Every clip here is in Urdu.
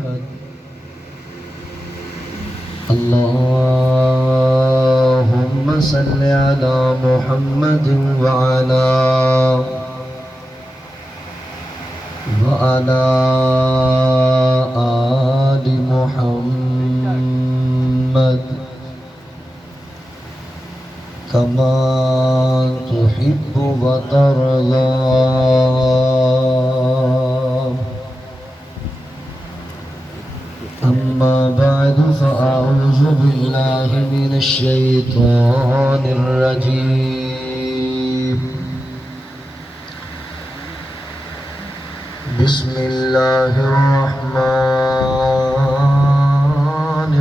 أحد اللهم صل على محمد وعلى آل محمد كما تحب وترضى. أما بعد فأعوذ بالله من الشيطان الرجيم. بسم الله الرحمن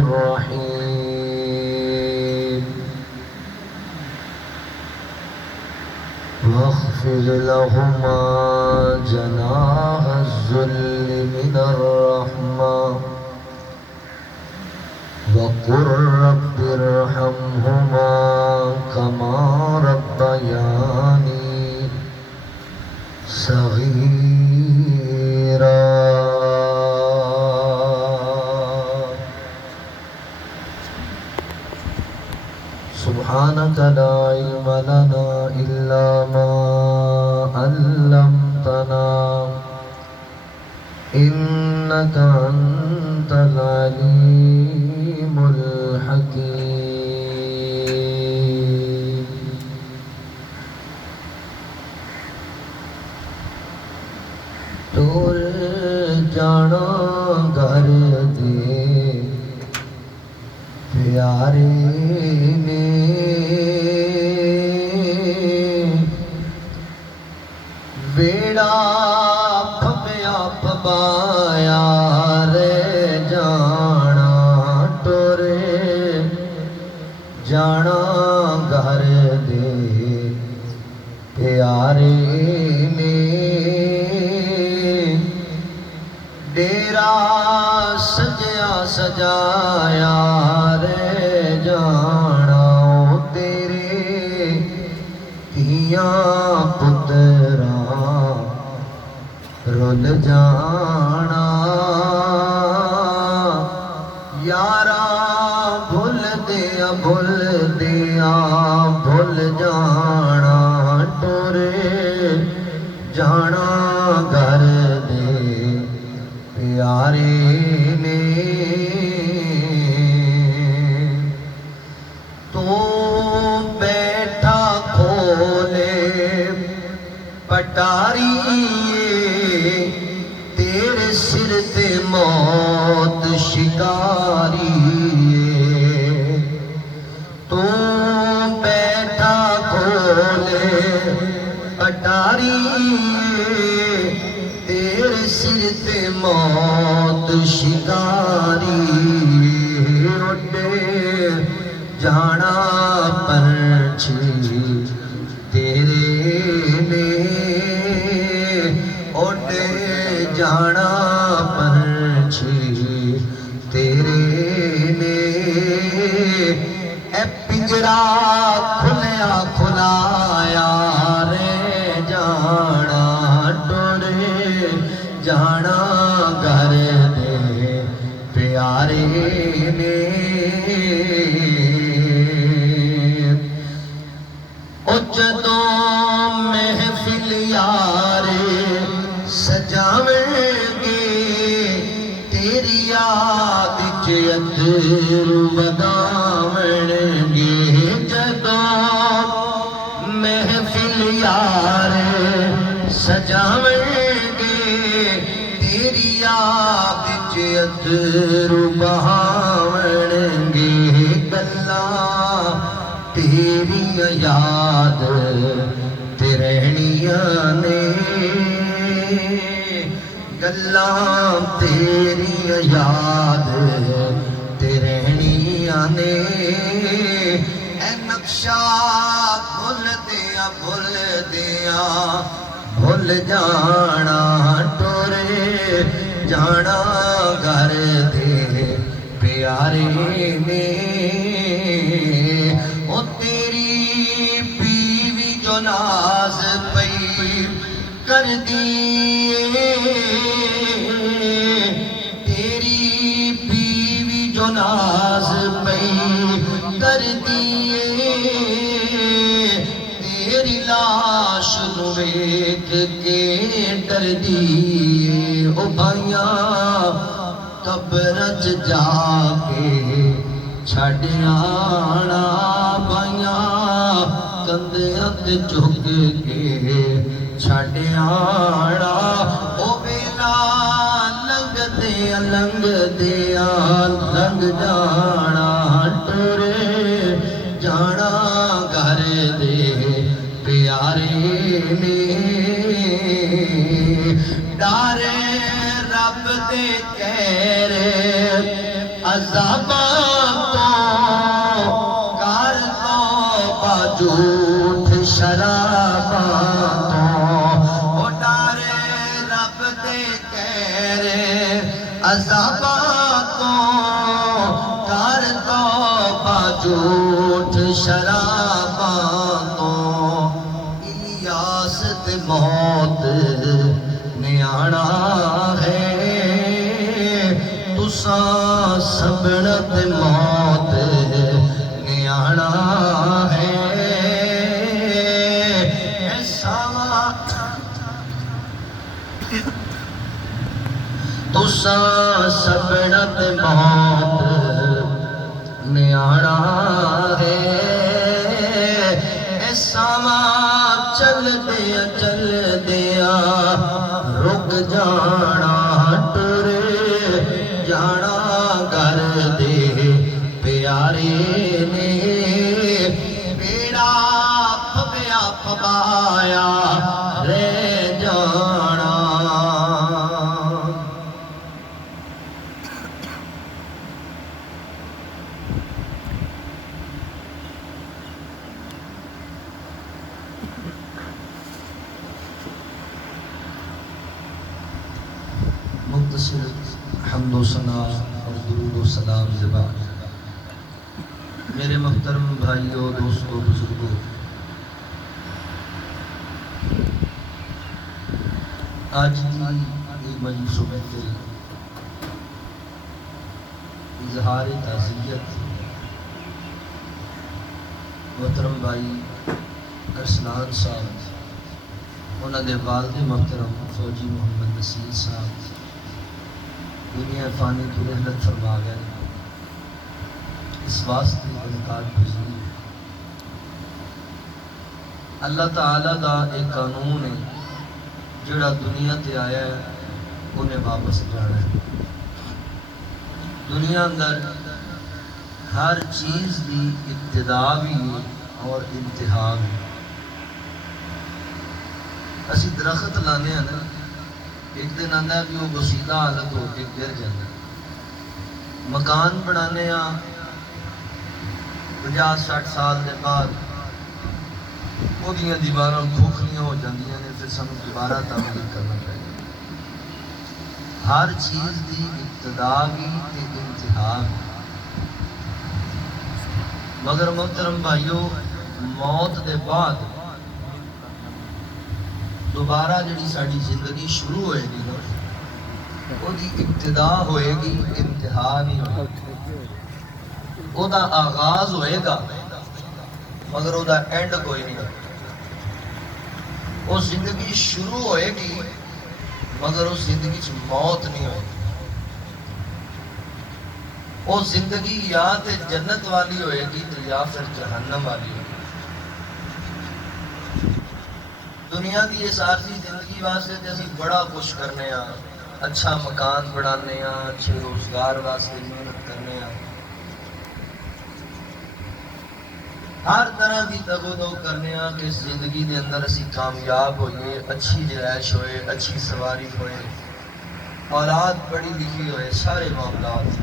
الرحيم. واخفض لهما جناح الذل من الرحمة وقل رب ارحمهما كما ربياني صغيرا. سبحانك لا علم لنا إلا ما علمتنا إنك أنت العليم الحكيم. ٹور جانا گھر دے پیارے نے بیڑا پھپیا پھپایا رے جانا ٹورے جانا گھر دے پیارے نے ڈیرا سجیا سجایا رے جانا تیرے دھیاں پتراں رول جانا یارا بھول دیا بھول جانا ٹورے جانا گھر دے پیارے نے تو بیٹھا کھولے پٹاری تیرے سر تے موت شکاری تو بیٹھا کھولے پٹاری تیرے سر تے موت شکاری اڈے جانا پرچھی تیرے نے اڈے جانا پرچھی تیرے نے اے پنجرا کھلیا کھلایا رے جانا ٹورے جانا گھر دے پیارے نے او جدوں محفل یارے سجاویں گے تیری یاد چ اتر وداویں گے جدوں محفل یارے سجاویں گے تیری یاد چ اتر بہاویں گے گلاں تیری یاد تے رہنیاں نے گلاں تیری یاد تے رہنیاں نے اے نقشہ بھول جانا ٹورے جانا گھر دے پیارے نے او تیری بیوی جو ناز پئی کر دی تیری جو ناز پئی کر دیے تیری لاش نو ویکھ کے ڈر دیے او بھائیاں قبر چ جا کے چھڈ آنا بھائیاں کندھیاں تے جھک کے چھڈ آنا او ویلا لنگ دیا لنگ جانا ٹرے جانا گھر دے پیارے نے ڈارے رب دے کہہ عذاباں تو کر توبہ جھوٹ شراباں تو او ڈارے رب دے کہہ عذاباں تو کر توبہ جھوٹ شراباں تو الیاس تے موت نے آنا ہے تساں سبڑ تے موت نے آنا ہے تساں سبڑ تے موت نے آنا ہے ساواں چل دیا رک جانا ٹرے جانا گھر دے پیارے نے بیڑا پھبیا پھبایا رہ جانا مختصر حمد و ثنا اور درود و سلام زبان میرے محترم بھائیوں دوستوں بزرگوں آج کی مجلس میں اظہار تعزیت محترم بھائی ارسلان صاحب انہوں نے والد محترم فوجی محمد نصیر صاحب دنیا فانی کی رحلت فرما گئے اس واسطے انعقاد پذیر اللہ تعالیٰ دا ایک قانون ہے جڑا دنیا تے آیا ہے انہیں واپس جانا ہے دنیا اندر ہر چیز دی ابتدا بھی اور انتہا بھی اسی درخت لانے ہیں نا ایک دن آتا ہے کہ وہ بسیدہ حالت ہو کے گر جاتا ہے مکان بنانے ہاں 50-60 سال کے بعد وہ دیواراں کھوکھلیاں ہو جاندیاں نے پھر سانوں دوبارہ تعمیر کرنا پڑے گا ہر چیز دی ابتدا بھی تے انتہا بھی مگر محترم بھائیو موت دے بعد دوبارہ جڑی ساری زندگی شروع ہوئے گی نا وہ دی ابتدا ہوئے گی انتہا نہیں ہوئے گی وہ دا آغاز ہوئے گا مگر وہ دا اینڈ کوئی نہیں ہوئے وہ زندگی شروع ہوئے گی مگر وہ زندگی چ موت نہیں ہوئے گی وہ زندگی یا تے جنت والی ہوئے گی تو یا پھر جہنم والی ہوئے گی دنیا دی اس عارضی زندگی واسطے تے اسی بڑا کچھ کرنے ہاں اچھا مکان بنانے ہاں اچھے روزگار واسطے محنت کرنے ہاں ہر طرح کی تگودو کرنے ہاں کہ اس زندگی دے اندر اسی کامیاب ہوئے اچھی رہائش ہوئے اچھی سواری ہوئے اولاد پڑھی لکھی ہوئے سارے معاملات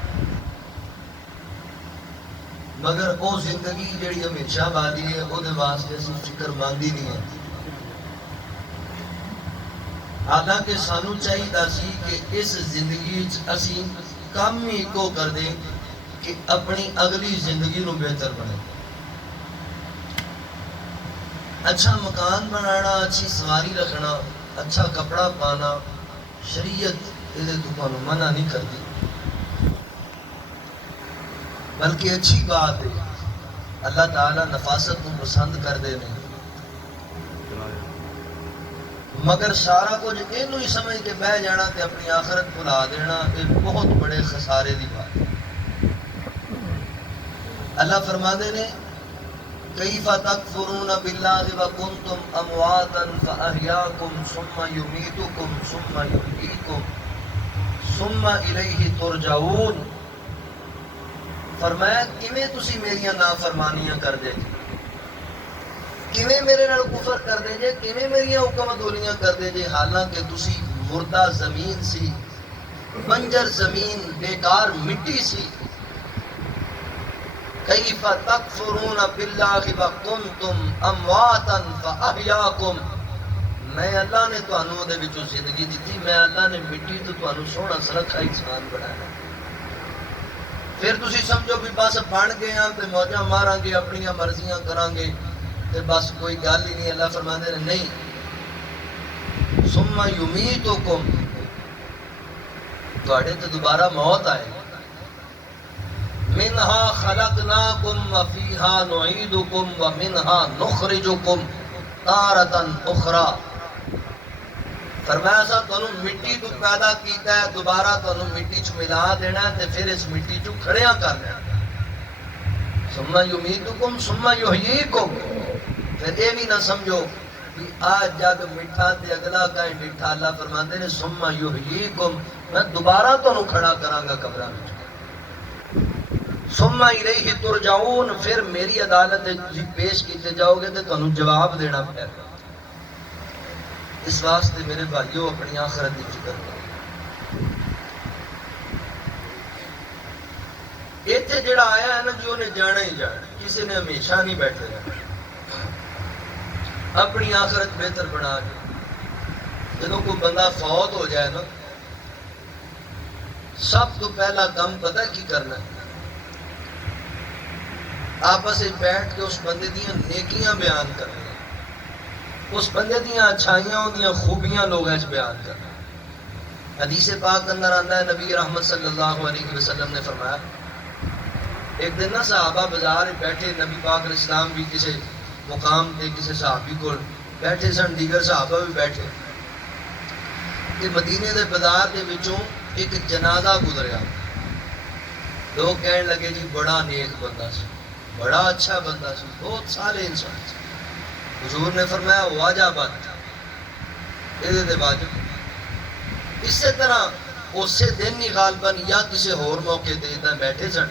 مگر وہ زندگی جڑی ہمیشہ بادی ہے وہ دے واسطے اسی فکر مندی نہیں ہے حالانکہ سانو چاہیے سی کہ اس زندگی اسی کام ہی کو کر دیں کہ اپنی اگلی زندگی نو بہتر بنے اچھا مکان بنانا اچھی سواری رکھنا اچھا کپڑا پانا شریعت یہ تو منع نہیں کرتی بلکہ اچھی بات ہے، اللہ تعالیٰ نفاست کو پسند کر دے نہیں، مگر سارا کچھ اینو ہی سمجھ کے بہ جانا تے اپنی آخرت بھلا دینا، یہ بہت بڑے خسارے دی بات ہے۔ اللہ فرماتے نے کیف تکفرون باللہ وکنتم امواتا فاحیاکم ثم یمیتکم ثم یحییکم ثم الیہ ترجعون۔ فرمایا کیویں تسی میریاں نافرمانیاں کر دے جے، کیویں میرے نال کفر کر دے جے، کیویں میریاں حکم دولیاں کر دے جے، حالانکہ تسی مردہ زمین سی، بنجر زمین، بیکار مٹی سی۔ کیف تکفرون باللہ وکنتم امواتا فاحیاکم، میں اللہ نے تانوں دے وچوں زندگی دیتی، میں اللہ نے مٹی تو تانوں سوہنا سرکھا انسان بنایا، پھر تسی سمجھو بھی بس بن گئے ہاں تے موجاں ماراں گے، اپنیاں مرضیاں کراں گے تے بس کوئی گل ہی نہیں۔ اللہ فرماندے نے نہیں، ثم یمیتکم، تواڈے تے دوبارہ موت آئے، منہا خلقناکم وفیہا نعیدکم ومنہا نخرجکم تارۃ اخری۔ فرمایا سا تانوں مٹی تو پیدا کیتا ہے، دوبارہ تانوں مٹی چ ملا دینا تے پھر اس مٹی چ کھڑیاں کر دینا۔ ثم یمیتکم ثم یحییکم، پھر یہ بھی نہ سمجھو کہ آج جگ میٹھا تے اگلا کہیں ڈٹھا۔ اللہ فرماندے نے ثم یحییکم، میں دوبارہ تانوں کھڑا کراں گا قبراں وچ، ثم الیہ ترجعون، پھر میری عدالت پیش کیتے جاؤ گے تے تانوں جواب دینا پڑے گا۔ اس واسطے میرے بھائیو اپنی آخرت کی فکر کرو۔ اتنے جڑا آیا ہے نا جی انہیں جانا ہی جانا، کسی نے ہمیشہ نہیں بیٹھے رہنا، اپنی آخرت بہتر بنا کے۔ جب کوئی بندہ فوت ہو جائے نا، سب تو پہلا کام پتہ کی کرنا ہے، آپس میں بیٹھ کے اس بندے دیاں نیکیاں بیان کرنا، اس بندے دیاں اچھائیاں دیاں خوبیاں لوگوں وچ بیان کرنا۔ حدیث پاک اندر آندا ہے نبی رحمت صلی اللہ علیہ وسلم نے فرمایا، ایک دن نا صحابہ بازار بیٹھے، نبی پاک علیہ السلام بھی کسی مقام تے کسی صحابی کو بیٹھے سن، دیگر صحابہ بھی بیٹھے، کہ مدینے دے بازار دے وچوں ایک جنازہ گزریا۔ لوگ کہنے لگے جی بڑا نیک بندہ سی، بڑا اچھا بندہ سی، بہت سارے انسان سی۔ حضور نے فرمایا واجبت، یہ دے واجب۔ اسی طرح اسی دن ہی غالباً یا کسی اور موقع تے اتنا بیٹھے سن،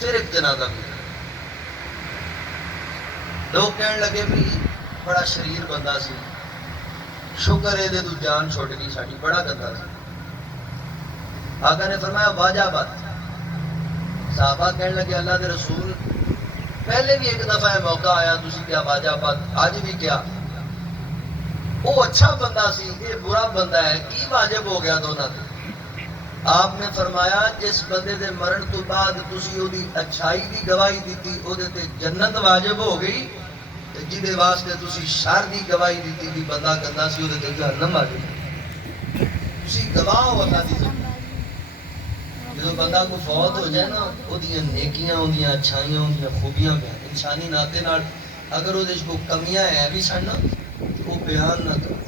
پھر ایک جنازہ گزرا۔ لوگ کہنے لگے بھی بڑا شریر بندہ سی، شکر ہے دے تو جان چھوٹ گئی ساڑی، بڑا گندا سی۔ آقا نے فرمایا واجبت۔ صحابہ کہنے لگے اللہ دے رسول پہلے بھی ایک دفعہ موقع آیا تسی کیا واجبت، آج بھی کیا؟ وہ اچھا بندہ سی، یہ برا بندہ ہے، کی واجب ہو گیا دونوں تے؟ آپ نے فرمایا جس بندے دے مرن تو بعد تسی او دی اچھائی دی گواہی دیتی، او دے تے جنت واجب ہو گئی، تے جدے واسطے تسی شر دی گواہی دیتی بھی بندہ گندا سی، او دے تے جہنم واجب ہے۔ تسی گواہ ہو اللہ دی زمین۔ جدو بندہ کو فوت ہو جائے نا، وہ دیاں نیکیاں، وہ دیاں اچھائیاں، وہ دیاں خوبیاں بیان، انسانی ناطے نال اگر وہ دیش کو کمیاں ہے بھی سن نا، وہ بیان نہ کرو،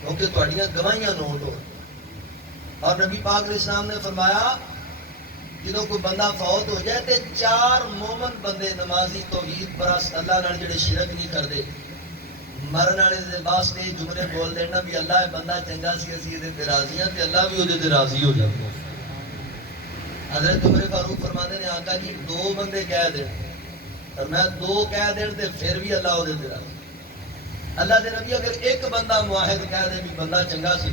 کیونکہ تواڈیاں گواہیاں نوٹ ہو۔ اور نبی پاک علیہ السلام نے فرمایا جدو کوئی بندہ فوت ہو جائے تے 4 مومن بندے نمازی توحید پرست اللہ نال جڑے شرک نہیں کردے، مرن والے دے واسطے جملے بول دینا بھی اللہ اے بندہ چنگا سی، اسی دے تے راضی ہاں تے اللہ بھی اودے تے راضی ہو جائے۔ حضرت عمر فاروق فرماتے ہیں آقا جی 2 بندے کہہ دیں، اور میں 2 کہہ دیں تے پھر بھی اللہ اودے تے راضی۔ اللہ دے نبی اگر ایک بندہ معاہد کہہ دے بھی بندہ چنگا سی،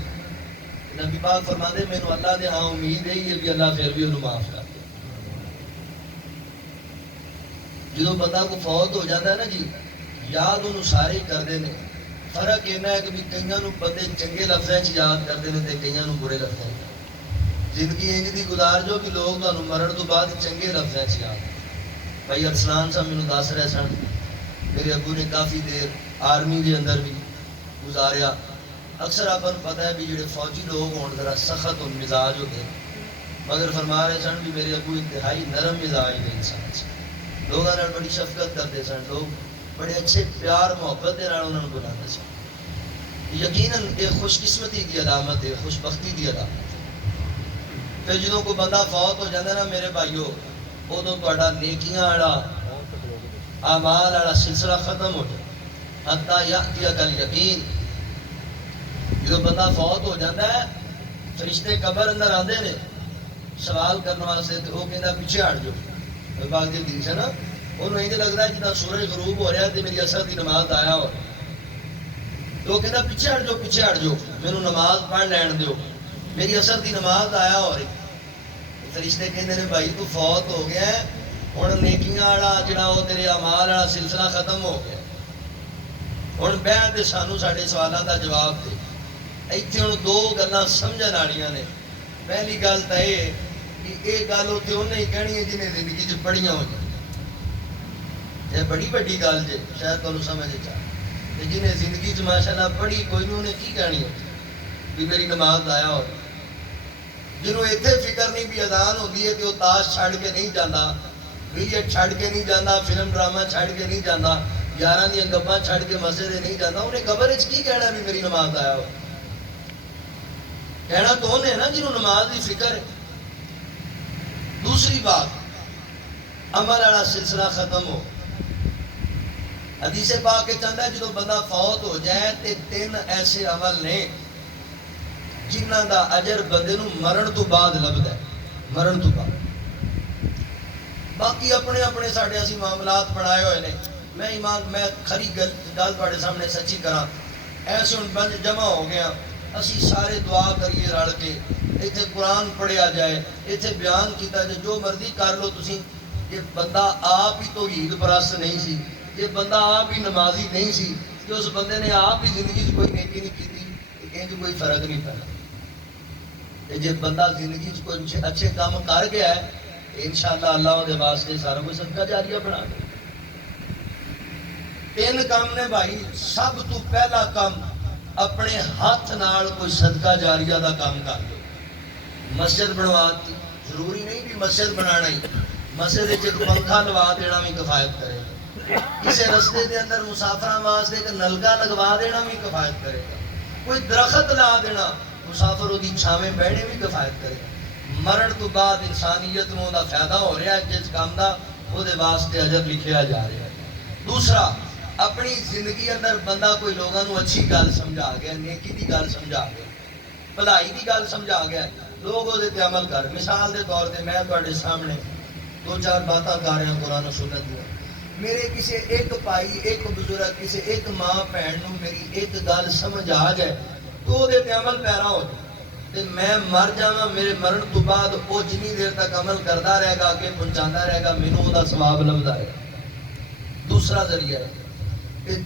نبی پاک فرماتے مینوں اللہ دے ہاں امید ہے یہ بھی اللہ پھر بھی انہوں معاف کر دے۔ جدو بندہ کو فوت ہو جاتا ہے نا جی، یاد انہوں سارے ہی کردے نے، فرق یہ ہے کہ بھی کئیاں نوں بندے چنگے لفظیں یاد کردے نے تے کئیاں نوں برے لفظیں۔ زندگی انج دی گزار جو کہ لوگ تانوں مرن تو بعد چنگے لفظیں یاد۔ بھائی ارسلان صاحب مینوں دس رہے سن، میرے ابو نے کافی دیر آرمی دے اندر بھی گزاریا۔ اکثر آپ کو پتہ ہے بھی جڑے فوجی لوگ ہون ذرا سخت مزاج ہوتے ہیں، مگر فرما رہے سن بھی میرے ابو انتہائی نرم مزاج کے انسان سے، لوگوں نے بڑی شفقت کرتے سن، لوگ بڑے اچھے پیار محبت کے نال انہوں نے بلاتے سن۔ یقیناً یہ خوش قسمتی کی علامت ہے، خوش بختی کی علامت ہے۔ پھر جدوں کوئی بندہ فوت ہو جاتا نا میرے بھائیو، ادوں تہاڈا نیکیاں والا اعمال والا سلسلہ ختم ہو جائے، حتی یأتی کل یقین۔ جدوں بندہ فوت ہو جاتا ہے فرشتے قبر اندر آندے نے سوال کرنے واسطے، تو وہ کہندا پیچھے ہٹ جاؤ، باغ دی حدیث ہے نا، انہوں انج لگتا ہے جدوں سورج غروب ہو رہا ہے تے میری عصر دی نماز آیا ہو، تو وہ کہندا پیچھے ہٹ جاؤ، پیچھے ہٹ جاؤ، مینوں نماز پڑھ لین دیو، میری عصر دی نماز آیا ہو رہی۔ فرشتے کہندے نے بھائی تو فوت ہو گیا ہے، ہن نیکیاں والا جڑا وہ تیرے اعمال والا سلسلہ ختم ہو گیا، ہن بیٹھ تے سانوں ساڈے سوالاں دا جواب دے۔ ایتھے ہن دو گلاں سمجھن والیاں نے۔ پہلی گل تو یہ کہ یہ گل اتنے انہیں ہی کہنی ہے جنہیں زندگی چ پڑھیاں ہو جائیں، یہ بڑی بڑی گل جے، شاید تمہیں سمجھ چاہے، جنہیں زندگی چ ماشاء اللہ پڑھی کوئی نہیں، انہیں کی کہنی ہوتی بھی میری نماز آیا ہو۔ جنہوں اتنے فکر نہیں بھی اذان ہوتی ہے کہ وہ تاش چھڑ کے نہیں جانا، کریکٹ چھڑ کے نہیں جانا، فلم ڈرامہ چھڑ کے نہیں جانا، یاراں دیاں گپاں چھڑ کے مسجد نہیں جانا، انہیں قبر وچ کی کہنا بھی میری نماز آیا ہو؟ کہنا تو انہیں نا جنہوں نماز کی فکر ہے۔ دوسری بات، عمل والا سلسلہ ختم ہو۔ حدیث پاک کے چاہتا ہے جدو بندہ فوت ہو جائے تے تین ایسے عمل نے جنہ دا اجر بندے نو مرن تو بعد لبدا ہے، مرن تو بعد۔ باقی اپنے اپنے ساڈے اسی معاملات بنائے ہوئے نے۔ میں کھری گل تواڈے سامنے سچی کراں، ایسے ہن بند جمع ہو گیا، اسی سارے دعا کریے رل کے، ایتھے قرآن پڑھیا جائے، ایتھے بیان کیتا جائے، جو مرضی کر لو تسی۔ یہ بندہ آپ ہی توحید پرست نہیں سی، یہ بندہ آپ ہی نمازی نہیں سی، کہ اس بندے نے آپ ہی زندگی سے کوئی نیکی نہیں کی، انج کوئی فرق نہیں پڑا۔ جے بندہ زندگی سے کوئی اچھے کام کر گیا ہے، انشاءاللہ اللہ دے واسطے سارا کوئی صدقہ جاریہ بنا دے۔ تین کام نے بھائی، سب تو پہلا کام اپنے ہاتھ نال کوئی صدقہ جاریہ دا کام کر دو۔ مسجد بنواتی، ضروری نہیں بھی مسجد بنانا ہی، مسجد ایک پنکھا لوا دینا بھی کفایت کرے گا، کسی رستے دے اندر مسافراں واسطے ایک نلکا لگوا دینا بھی کفایت کرے گا، کوئی درخت لا دینا مسافر وہ چھاویں بیٹھے بھی کفایت کرے گا۔ مرن تو بعد انسانیت نو دا فائدہ ہو رہا ہے، جس کام دا وہ دے واسطے اجر لکھیا جا رہا ہے۔ دوسرا، اپنی زندگی اندر بندہ کوئی لوگوں کو اچھی گل سمجھا گیا، نیکی دی گل سمجھا گیا، بھلائی دی گل سمجھا گیا، لوگ وہ تے عمل کر۔ مثال دے طور تے میں تواڈے سامنے دو چار باتاں کر رہا ہوں قرآن و سنت دیا۔ میرے کسی ایک بھائی، ایک بزرگ، کسی ایک ماں بہن نو میری ایک گل سمجھ آ جائے تو وہ تے عمل پیرا ہو جائے، تے میں مر جاواں، میرے مرن تو بعد وہ جنی دیر تک عمل کرتا رہے گا، کہ پہنچاتا رہے گا، مینوں وہ دا ثواب لبدا رہے گا۔ دوسرا ذریعہ ہے۔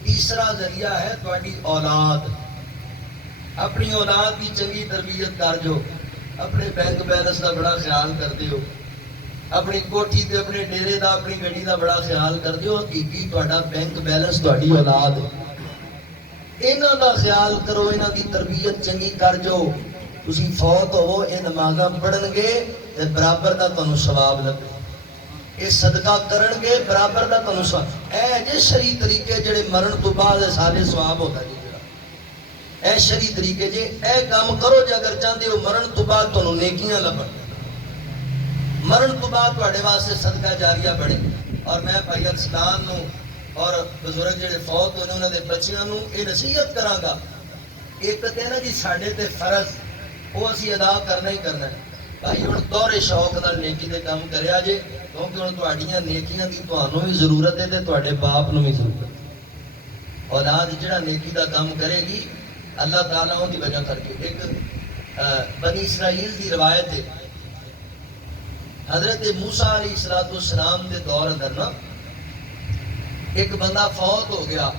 تیسرا ذریعہ ہے تواڈی اولاد۔ اپنی اولاد کی چنگی تربیت کر جو، اپنے بینک بیلنس کا بڑا خیال کرتے ہو، اپنی کوٹھی تے اپنے ڈیرے دا، اپنی گڈی دا بڑا خیال کرتے ہو، حقیقی تواڈا بینک بیلنس تواڈی اولاد ہے۔ انہاں دا خیال کرو، انہاں دی تربیت چنگی کر جو، تسی فوت ہوو یہ نمازاں پڑھن گے تے برابر دا تانوں ثواب لگے، یہ صدقہ کرن گے برابر دا تانوں ثواب۔ اے جے شرعی طریقے جڑے مرن تو بعد سارے ثواب ہوتا جی، جڑا اے شرعی طریقے جے اے کام کرو جے اگر چاہتے ہو مرن تو بعد تانوں نیکیاں لبن، مرن تو بعد تواڈے واسطے صدقہ جاریہ بنے۔ اور میں بھائی ارسلان نو اور بزرگ جڑے فوت ہونے انہاں دے بچیاں نو یہ نصیحت کراں گا، ایک تے نا جی ساڈے تے فرض وہ اسی ادا کرنا ہی کرنا ہے بھائی۔ ہن دورے شوق نال نیکی دے کام کریا جے، کیونکہ ہن تواڈیاں نیکیاں دی تانوں بھی ضرورت ہے تے تواڈے باپ نو بھی ضرورت ہے۔ اولاد جڑا نیکی دا کام کرے گی اللہ تعالیٰ ان کی وجہ کر کے۔ ایک بنی اسرائیل دی روایت ہے، حضرت موسیٰ علیہ السلام دے دور اندر نا ایک بندہ فوت ہو گیا،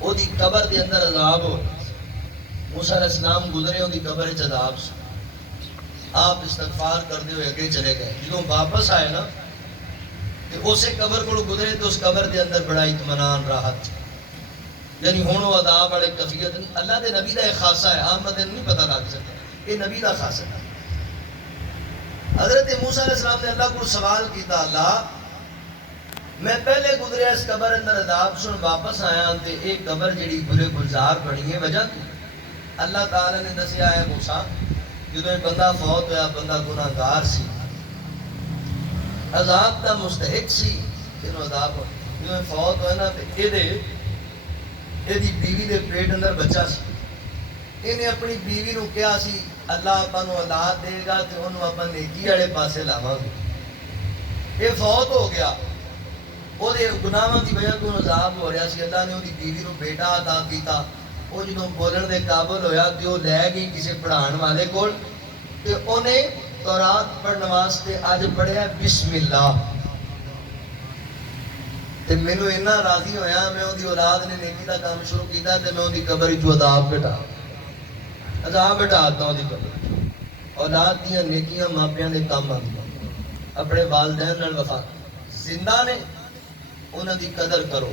وہ دی قبر دے اندر عذاب ہو، موسیٰ علیہ السلام گزرے ان کی قبر چ عذاب سے، آپ استغفار کرتے ہوئے اگے چلے گئے۔ جدوں واپس آئے نا تو اسے قبر کو گزرے تو اس قبر دے اندر بڑا اطمینان راحت، یعنی ہوں وہ عذاب والے کفیت نہیں۔ اللہ دے نبی دا ایک خاصہ ہے، عام بندے نہیں پتہ لگ سکتا، یہ نبی دا خاصہ ہے۔ حضرت موسیٰ علیہ السلام نے اللہ کو سوال کیتا، اللہ میں پہلے گزریا اس قبر اندر عذاب سن واپس آیا تے ایک قبر جڑی برے گلزار بنی ہے وجہ کی؟ اللہ تعالیٰ نے دسیا ہے موسیٰ جدو ایک بندہ فوت ہوا، بندہ گناہگار سی، عذاب دا مستحق سی، کینو عذاب ہو جدو فوت ہوئے نا دی بیوی دے پیٹ اندر بچہ سی، انہیں اپنی بیوی نو کیا سی اللہ اپا نو اولاد دے گا تے انہوں اپا نیکی والے پاسے لاواں گے، یہ فوت ہو گیا، وہ گناہاں دی وجہ تو عذاب ہو رہا سی، اللہ نے دی بیوی نو بیٹا عطا کیتا، وہ جدوں بولن دے قابل ہویا تے وہ لے گئی کسی پڑھان والے کول تے انہیں تورات پڑھن واسطے اج پڑھیا بسم اللہ، تے مینوں اتنا راضی ہویا میں اودی اولاد نے نیکی دا کام شروع کیتا تے میں اودی قبر وچوں عذاب بٹھا تا اودی قبر، اولاد دیاں نیکیاں ماپیاں دے کام آندیاں، اپنے والدین نال وفا، زندہ نے انہاں دی قدر کرو،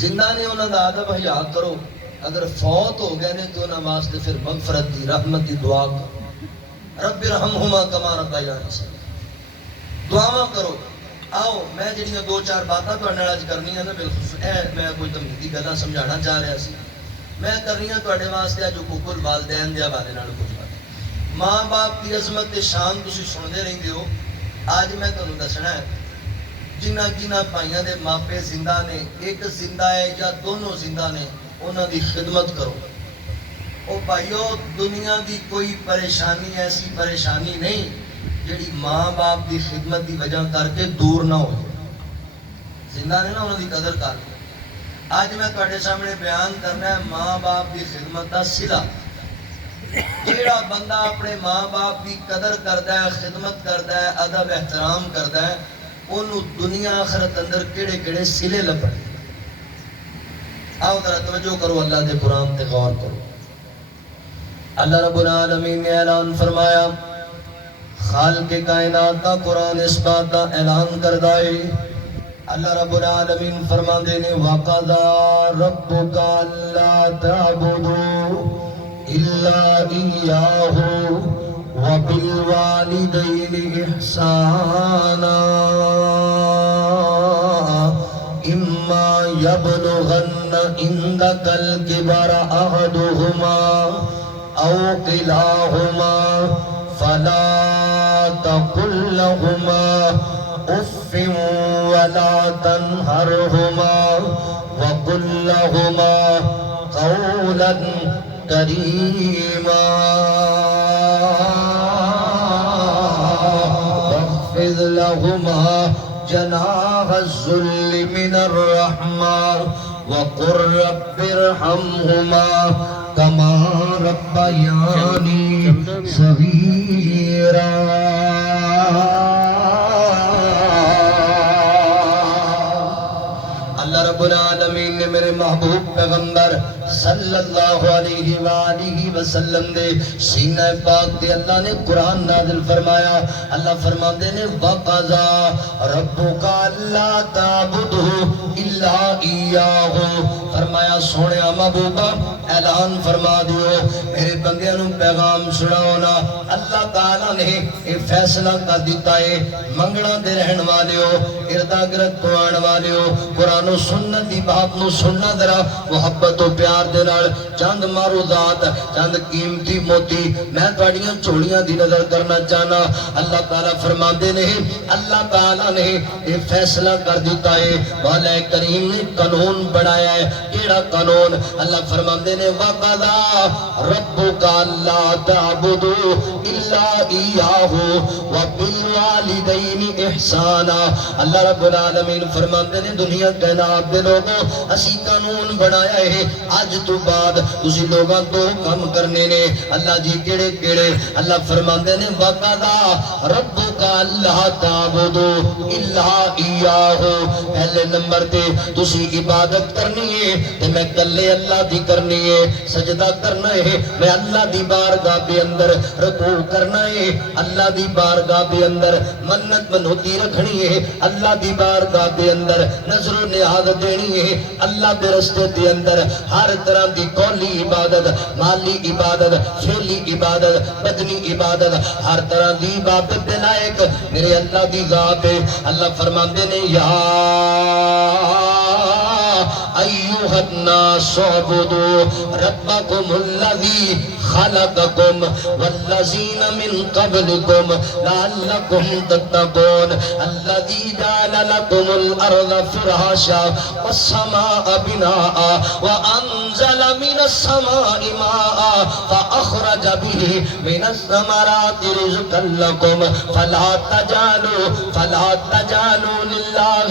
زندہ نے انہاں دا ادب حیا کرو، اگر فوت ہو گئے نے تو انہاں واسطے پھر مغفرت دی رحمت دی دعا کرو، رب ارحمہما کما ربیانی صغیرا، دعاواں کرو۔ آؤ میں جڑیاں دو چار باتاں تہاڈے نال اج کرنی ہیں نا، بالخصوص میں کوئی تمہیدی گلاں سمجھانا چاہ رہا سی، میں کرنی ہاں تہاڈے واسطے اج حقوق الوالدین دے حوالے نال کچھ بات، ماں باپ کی عظمت تے شان تسی سنتے رہندے ہو، آج میں تانوں دسنا ہے جنہ جنہ بھائیاں دے ماپے زندہ نے، ایک زندہ ہے یا دونوں زندہ نے، انہاں دی خدمت کرو۔ او بھائیو دنیا دی کوئی پریشانی ایسی پریشانی نہیں جڑی ماں باپ دی خدمت دی وجہ کر کے دور نہ ہو جائے، زندہ نے نا انہاں دی قدر کر کے۔ آج میں تہاڈے سامنے بیان کرنا ہے ماں باپ دی خدمت دا صلہ، جیڑا بندہ اپنے ماں باپ دی قدر کردا ہے، خدمت کردا ہے، ادب احترام کردا ہے، انہوں دنیا آخرت اندر کیڑے کیڑے صلے لبھن۔ آؤ ذرا توجہ کرو، اللہ دے قرآن تے غور کرو۔ اللہ رب العالمین نے اعلان فرمایا، خالق کائنات کا قرآن اس بات کا اعلان کردہ ہے، اللہ رب العالمین فرماندے نے وَقَضَىٰ رَبُّكَ أَلَّا تَعْبُدُوا إِلَّا إِيَّاهُ وَبِالْوَالِدَيْنِ إِحْسَانًا إِمَّا يَبْلُغَنَّ عِندَكَ الْكِبَرَ أَحَدُهُمَا أَوْ كِلَاهُمَا فَلَا تَقُل لَّهُمَا أُفٍّ وَلَا تَنْهَرْهُمَا وَقُل لَّهُمَا قَوْلًا كَرِيمًا واخفض لهما جناح الذل من الرحمة وقل رب ارحمهما كما ربياني صغيرا۔ اللہ رب العالمین نے میرے محبوب پیغمبر صلی اللہ علیہ وآلہ وسلم دے سینہ پاک دے اللہ نے قرآن نازل فرمایا، اللہ فرماندے نے وَقَضَىٰ رَبُّكَ أَلَّا تَعْبُدُوا إِلَّا إِيَّاهُ، فرمایا سونے محبوبہ اعلان فرما دیو میرے بندیاں نو پیغام سناؤ نا، اللہ تعالیٰ نے یہ فیصلہ کر دیتا ہے منگنا دے رہن والے ہو، اردا گرد تو آن والے ہو، قرآن و سنت دی بات نو سننا ذرا محبت و پیار دے نال، چند معروضات چند قیمتی موتی میں تواڈیاں چوڑیاں دی نظر کرنا چاہنا۔ اللہ تعالیٰ فرماندے نے، اللہ تعالیٰ نے یہ فیصلہ کر دیتا ہے، مولا کریم نے قانون بڑھایا ہے، کیڑا قانون؟ اللہ فرماندے نے وَقَضَىٰ رَبُّكَ أَلَّا تَعْبُدُوا إِلَّا إِيَّاهُ وَبِالْوَالِدَيْنِ إِحْسَانًا، اللہ رب العالمین فرماندے نے دنیا کائنات دے لوگوں اسی قانون بنایا ہے، آج تو بعد اسی لوگاں دو کم کرنے نے، اللہ جی کیڑے کیڑے؟ اللہ فرماندے نے وَقَضَىٰ رَبُّكَ أَلَّا تَعْبُدُوا إِلَّا إِيَّاهُ، پہلے نمبر تے تسی عبادت کرنی ہے تے میں کلے اللہ دی کرنی ہے، سجدہ کرنا ہے میں اللہ دی بارگاہ دے اندر، رکوع کرنا ہے اللہ دی بارگاہ دے اندر، منت منوتی رکھنی ہے اللہ دی بارگاہ دے اندر، نظر و نیاز دینی ہے اللہ دے رستے دے اندر ہر طرح دی قولی عبادت، مالی عبادت، فعلی عبادت، بدنی عبادت، ہر طرح دی عبادت دے لائق میرے اللہ دی ذات ہے۔ اللہ فرماندے نے یا ایوہ الناس اعبدوا ربکم الذی خلقکم والذین من قبلکم لعلکم تتقون الذی جعل لکم الارض فراشا والسماء بناء وانزل من السماء ماء فاخرج به من الثمرات رزقا لکم فلا تجعلوا للہ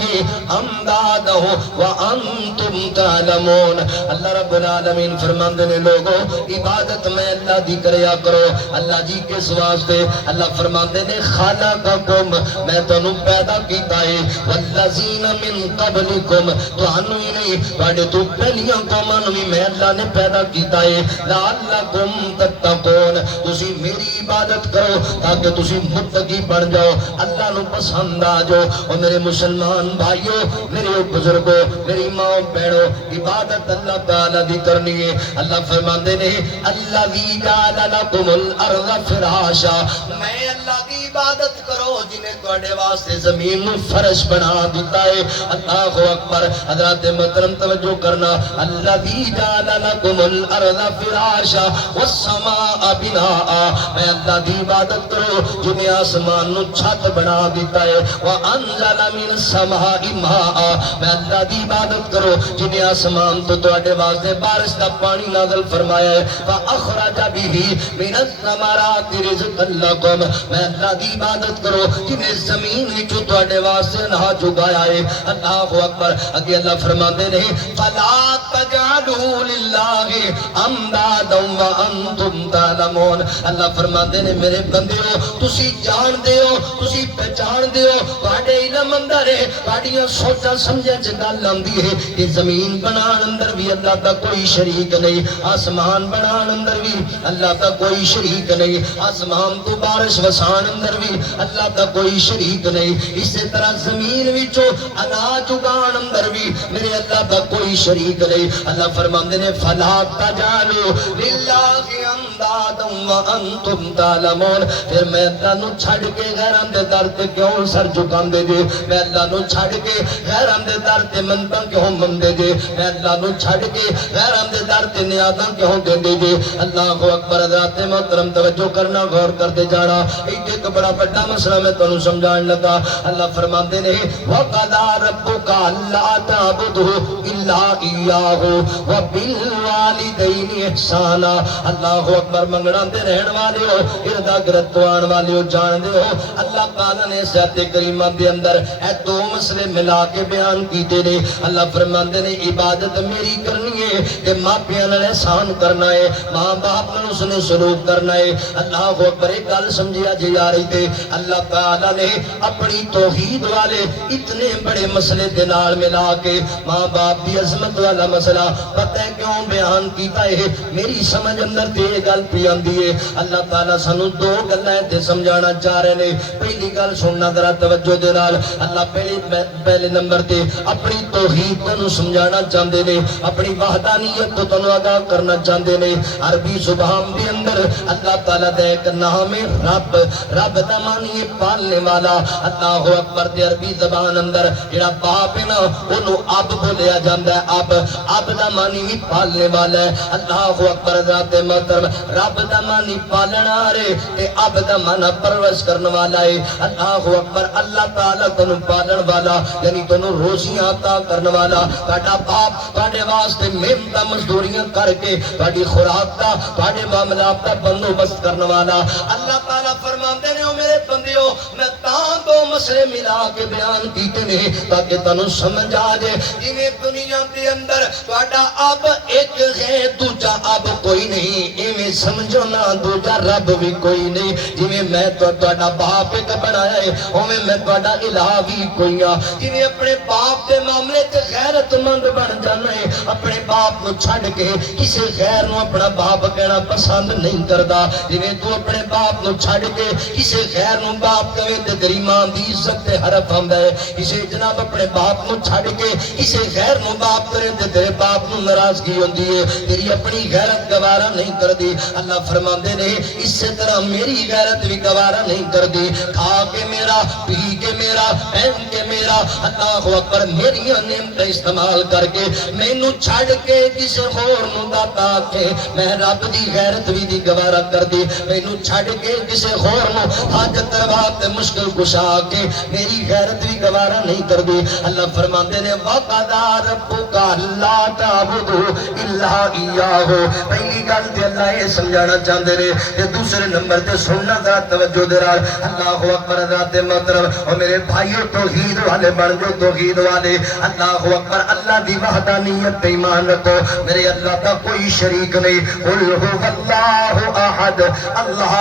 اندادا وانتم تعلمون۔ اللہ رب العالمین فرماندے نے لوگوں عبادت میں اللہ دی کریا کرو۔ اللہ جی کس واسطے؟ اللہ فرماندے نے خلقکم میں تنو پیدا کیتا ہے، والذین من قبلکم تو انو ہی نہیں بڑے تو پہلیاں قوماں بھی میں اللہ نے پیدا کیتا ہے، لعلکم تتقون تسی میری عبادت کرو تاکہ تسی متقی بن جاؤ، اللہ نو پسند آ جاؤ۔ اور میرے مسلمان بھائیو، میرے بزرگوں، میری ماں بہنوں، عبادت اللہ تعالیٰ دی کرنی ہے۔ اللہ فرماندے نے الذی جعل لکم الارض فراشا میں اللہ دی عبادت کرو جنہیں تواڈے واسطے زمین نو فرش بنا دیتا ہے۔ اللہ اکبر۔ حضرات محترم توجہ کرنا، الذی جعل لکم الارض فراشا والسماء بناء میں اللہ دی عبادت کرو جنہیں آسمان نو چھت بنا دیتا ہے، وانزل من السماء ماء میں اللہ دی عبادت کرو جنہیں آسمان تو تواڈے واسطے بارش دا پانی نازل فرمایا ہے، فاخرج به من الثمرات رزقا لکم میں اللہ دی عبادت کرو جنہیں زمین وچوں تواڈے واسطے اناج اگایا ہے۔ اللہ اکبر۔ اگے اللہ فرماندے نے فلا تجعلوا للہ اندادا وانتم تعلمون اللہ فرماندے نے میرے بندیو تسی جان دیو، تسی پہچان دیو، تواڈے علم اندر ہے، تواڈیاں سوچاں سمجھاں چ گل آندی ہے کہ زمین بنان اندر بھی اللہ دا کوئی شریک نہیں، آسمان بنان اندر بھی اللہ دا کوئی شریک نہیں، آسمان تو بارش وسان اندر بھی اللہ دا کوئی شریک نہیں، اسی طرح زمین وچوں اناج اگان اندر بھی میرے اللہ دا کوئی شریک نہیں۔ اللہ فرماندے نے فلا تجعلوا للہ اندادا وانتم تعلمون پھر میں اللہ نو چھڑ کے غیراں دے در تے کیوں سر جھکاندے جے؟ میں اللہ نو چھڑ کے غیراں دے در تے منتاں کیوں مندے جے؟ میں اللہ نو چھڑ کے غیراں دے در تے نیازاں کیوں دیندے جے؟ اللہ اکبر۔ حضرات محترم توجہ کرنا، غور کرتے جانا، ایک بڑا بڑا مسئلہ میں تانوں سمجھان لگا۔ اللہ فرماندے نے وَقَضَىٰ رَبُّكَ أَلَّا تَعْبُدُوا إِلَّا إِيَّاهُ وَبِالْوَالِدَيْنِ إِحْسَانًا اللہ اکبر۔ منگڑاں دے رہن والے ہو، اردا گرد آن والے ہو، جان دے ہو اللہ تعالیٰ نے سیات کریمہ دے اندر اے دو مسئلے ملا کے بیان کیتے نے۔ اللہ فرماندے نے عبادت میری کرنی ہے کہ ماں پیاں نال احسان کرنا ہے، ماں باپ نال اس نے سلوک کرنا ہے۔ اللہ اکبر۔ ایک گل سمجھیا جی آ رہی تھے اللہ تعالیٰ نے اپنی توحید والے اتنے بڑے مسئلے دے نال ملا کے ماں باپ دی عظمت والا مسئلہ پتہ ہے کیوں بیان کیتا ہے؟ میری سمجھ اندر تے گل پی آندی ہے۔ اللہ تعالیٰ سانو دو گلاں تے سمجھانا چاہ رہے نے۔ پہلی گل سننا ذرا توجہ دے نال، اللہ پہلے نمبر تے اپنی توحید تانوں سمجھانا چاہندے نے، اپنی وحدانیت تو تانوں آگاہ کرنا چاہندے نے۔ عربی زبان دے اندر اللہ تعالیٰ دا ایک نام ہے رب، رب دا معنی ہے پالنے والا۔ اللہ اکبر۔ تے عربی زبان اندر جڑا باپ ہے نا اونوں اب بولیا جاندا ہے، اب دا معنی بھی پالنے والا ہے۔ اللہ اکبر۔ ذات محترم رب دا معنی پالنا رے تے اب دا معنی پرورش کرنے والا ہے۔ اللہ اکبر۔ اللہ تعالیٰ تنوں پالن والا یعنی تنوں روزیاں عطا کرنے والا، تہاڈا باپ تہاڈے واسطے محنت مزدوریاں کر کے تہاڈی خوراک دا تہاڈے معاملات دا بندوبست کرنے والا۔ اللہ تعالیٰ فرماندے نے او میرے بندیو میں تاں دو مسئلے ملا کے بیان کیتے نے تاکہ تنوں سمجھ آ جائے جویں دنیا دے اندر تہاڈا اب ایک ہے دوجا اب کوئی نہیں، ایویں سمجھو نا دوجا رب بھی کوئی نہیں۔ جویں میں تہاڈا باپ ایک بنایا ہے اوویں میں تہاڈا الہ بھی کوئی ہاں۔ جویں اپنے باپ دے معاملے تے غیرت مند بن جانا ہے، اپنے باپ نو چھڈ کے کسی غیر نو اپنا باپ کہنا پسند نہیں کردا، جویں تو اپنے باپ نو چھڈ کے کسی غیر نو باپ کہے تے تیری ماں دی عزت تے حرف آندا ہے کسے جناب اپنے باپ نو چھڑ کے کسے غیر نو باپ کرے تے تیرے باپ نو ناراضگی ہوندی ہے تیری اپنی غیرت گوارا نہیں کردی اللہ فرماندے نے اسی طرح میری غیرت بھی گوارا نہیں کردی کھا کے میرا پی کے میرا پہن کے میرا اللہ اکبر میری نعمت استعمال کر کے مینوں چھڑ کے کسے ہور نو داتا کے میں رب دی غیرت بھی دی گوارا کردی مینوں چھڑ کے کسے ہور نو حاجت روا تے مشکل کشا کے میری غیرت بھی گوارا نہیں کردی اللہ فرماندے نے وَقَضَىٰ رَبُّكَ أَلَّا تَعْبُدُوا إِلَّا إِيَّاهُ پہلی گل تے اللہ یہ سمجھانا چاہندے نے تے دوسرے نمبر تے سننا ذرا توجہ دے نال اللہ اکبر ذات محترم اور میرے بھائیو توحید والے بن جو توحید والے اللہ اکبر اللہ دی وحدانیت پہ ایمان رکھو میرے اللہ کا کوئی شریک نہیں قل هو اللہ احد اللہ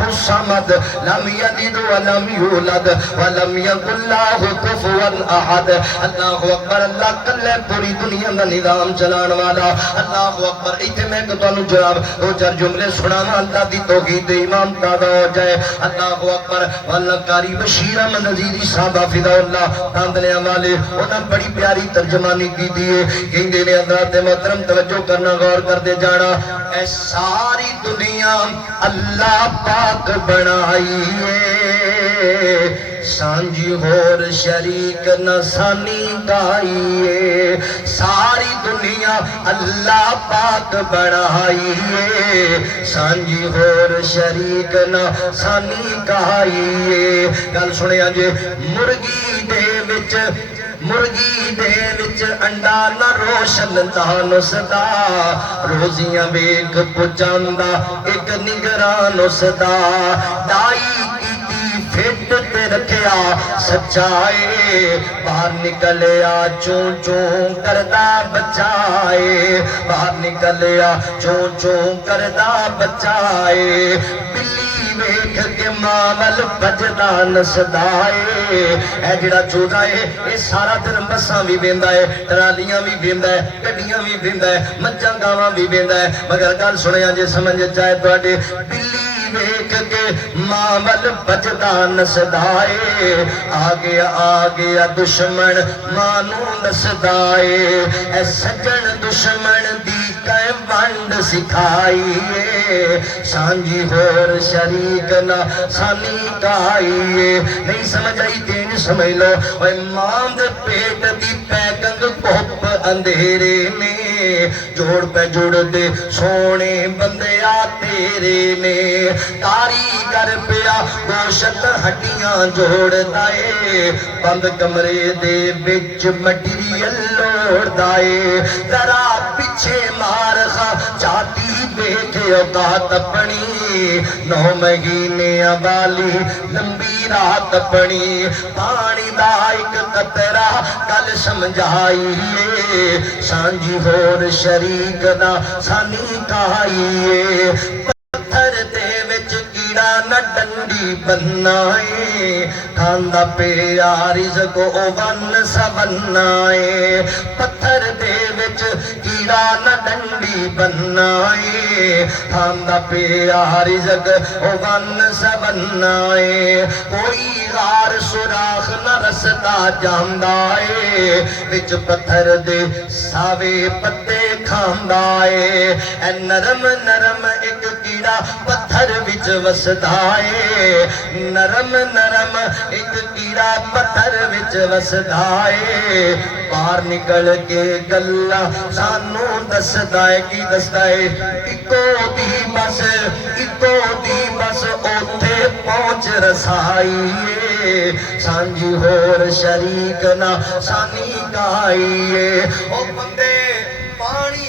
الصمد لم یلد ولم یولد ولم یکن له کفوا احد اللہ اکبر اللہ کلے پوری دنیا دا نظام چلان والا اللہ اکبر ایتھے میں کہ تانوں جناب دو چار جملے سناواں اللہ دی توحید ایمان تازہ ہو جائے اللہ اکبر اللہ قاری بشیر احمد نذیری صاحب فدا اللہ تاندلیاں والے انہاں بڑی پیاری ترجمانی کی دیئے کہندے نے حضرات محترم توجہ کرنا غور کر دے جانا اے ساری دنیا اللہ پاک بنائی ہے سانجی ہور شریک نسانی گائیے ساری دنیا اللہ پاک بڑھائی ہے سانجی ہور شریک نسانی گائیے گل سنیا جے مرگی دے وچ انڈا نہ روشن دان سدا روزیاں ویکھ پچاندا ایک نگران سدا دائی پھٹ تے رکھیا سچائے باہر نکلیا چون چون کردہ بچائے باہر نکلیا چون چون کردہ بچائے بلی ویکھ کے مامل بجدا نسدائے اے جڑا چوزا ہے اے سارا دن بساں بھی ویندا ہے ٹرالیاں بھی ویندا ہے گڈیاں بھی ویندا ہے مجھاں گاواں بھی ویندا ہے مگر گل سنیا جے سمجھ جائے تواڈے بلی ویکھ کے مامل بجدا نسدائے آگیا دشمن مانو نسدائے اے سجن دشمن دی کئے ونڈ سکھائیے سانجی ہور شریک نہ سانی کائیے نہیں سمجھ آئی تین سمجھ لو اے ماند پیٹ دی پیکنگ کوپ اندھیرے میں جوڑ پہ جوڑ دے سونے بندیا تیرے میں کاریگر پیا گوشت ہڈیاں جوڑ دائے بند کمرے دے بچ مٹیریل لوڑ دائے ذرا پیچھے مار خواہ چاہتی بیٹھے اوقات اپنی 9 مہینے والی لمبی رات اپنی پانی دا ایک قطرہ کل سمجھائیے سانجی ہور شریک نہ سانی کہائیے پتھر دے وچ کیڑا نہ ڈنڈی بنائے کھاندا پیا رزق ون سبنائے پتھر دے وچ کیڑا نہ ڈنڈی بنائے کھاندا پیا رزق ون سبنائے کوئی غار سوراخ نہ رستا جاندا اے وچ پتھر دے ساوے پتے کھاندا اے اے نرم نرم ایک کیڑا پتھر وچ وسدا اے نرم نرم ایک کیڑا پتھر وچ وسدا اے باہر نکل کے گلا سانو دسدا اے کی دسدا اے اکو دی بس اوتھے پہنچ رسائیے سانجی ہور شریک نہ سانی گائیے او بندے پانی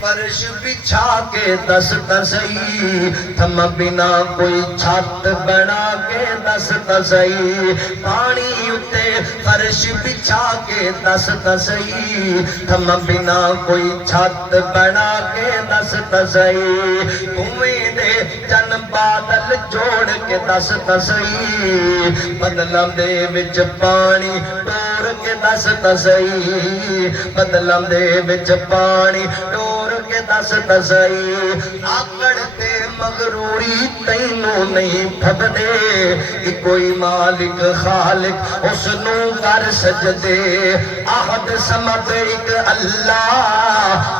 فرش بچھا کے دس تسئی تھم بنا کوئی چھت بنا کے دس تسئی پانی اتے فرش بچھا کے دس تسئی تھم بنا کوئی چھت بنا کے دس تسئی تمہیں دے جن بادل جوڑ کے دس تسئی بدلم دے وچ پانی ٹور کے دس تسئی بدلم دے وچ پانی ٹور کے دس دسائی آکڑ تے مغروری تینوں نہیں پھبدے کہ کوئی مالک خالق اس نو کر سجدے احد سمت ایک اللہ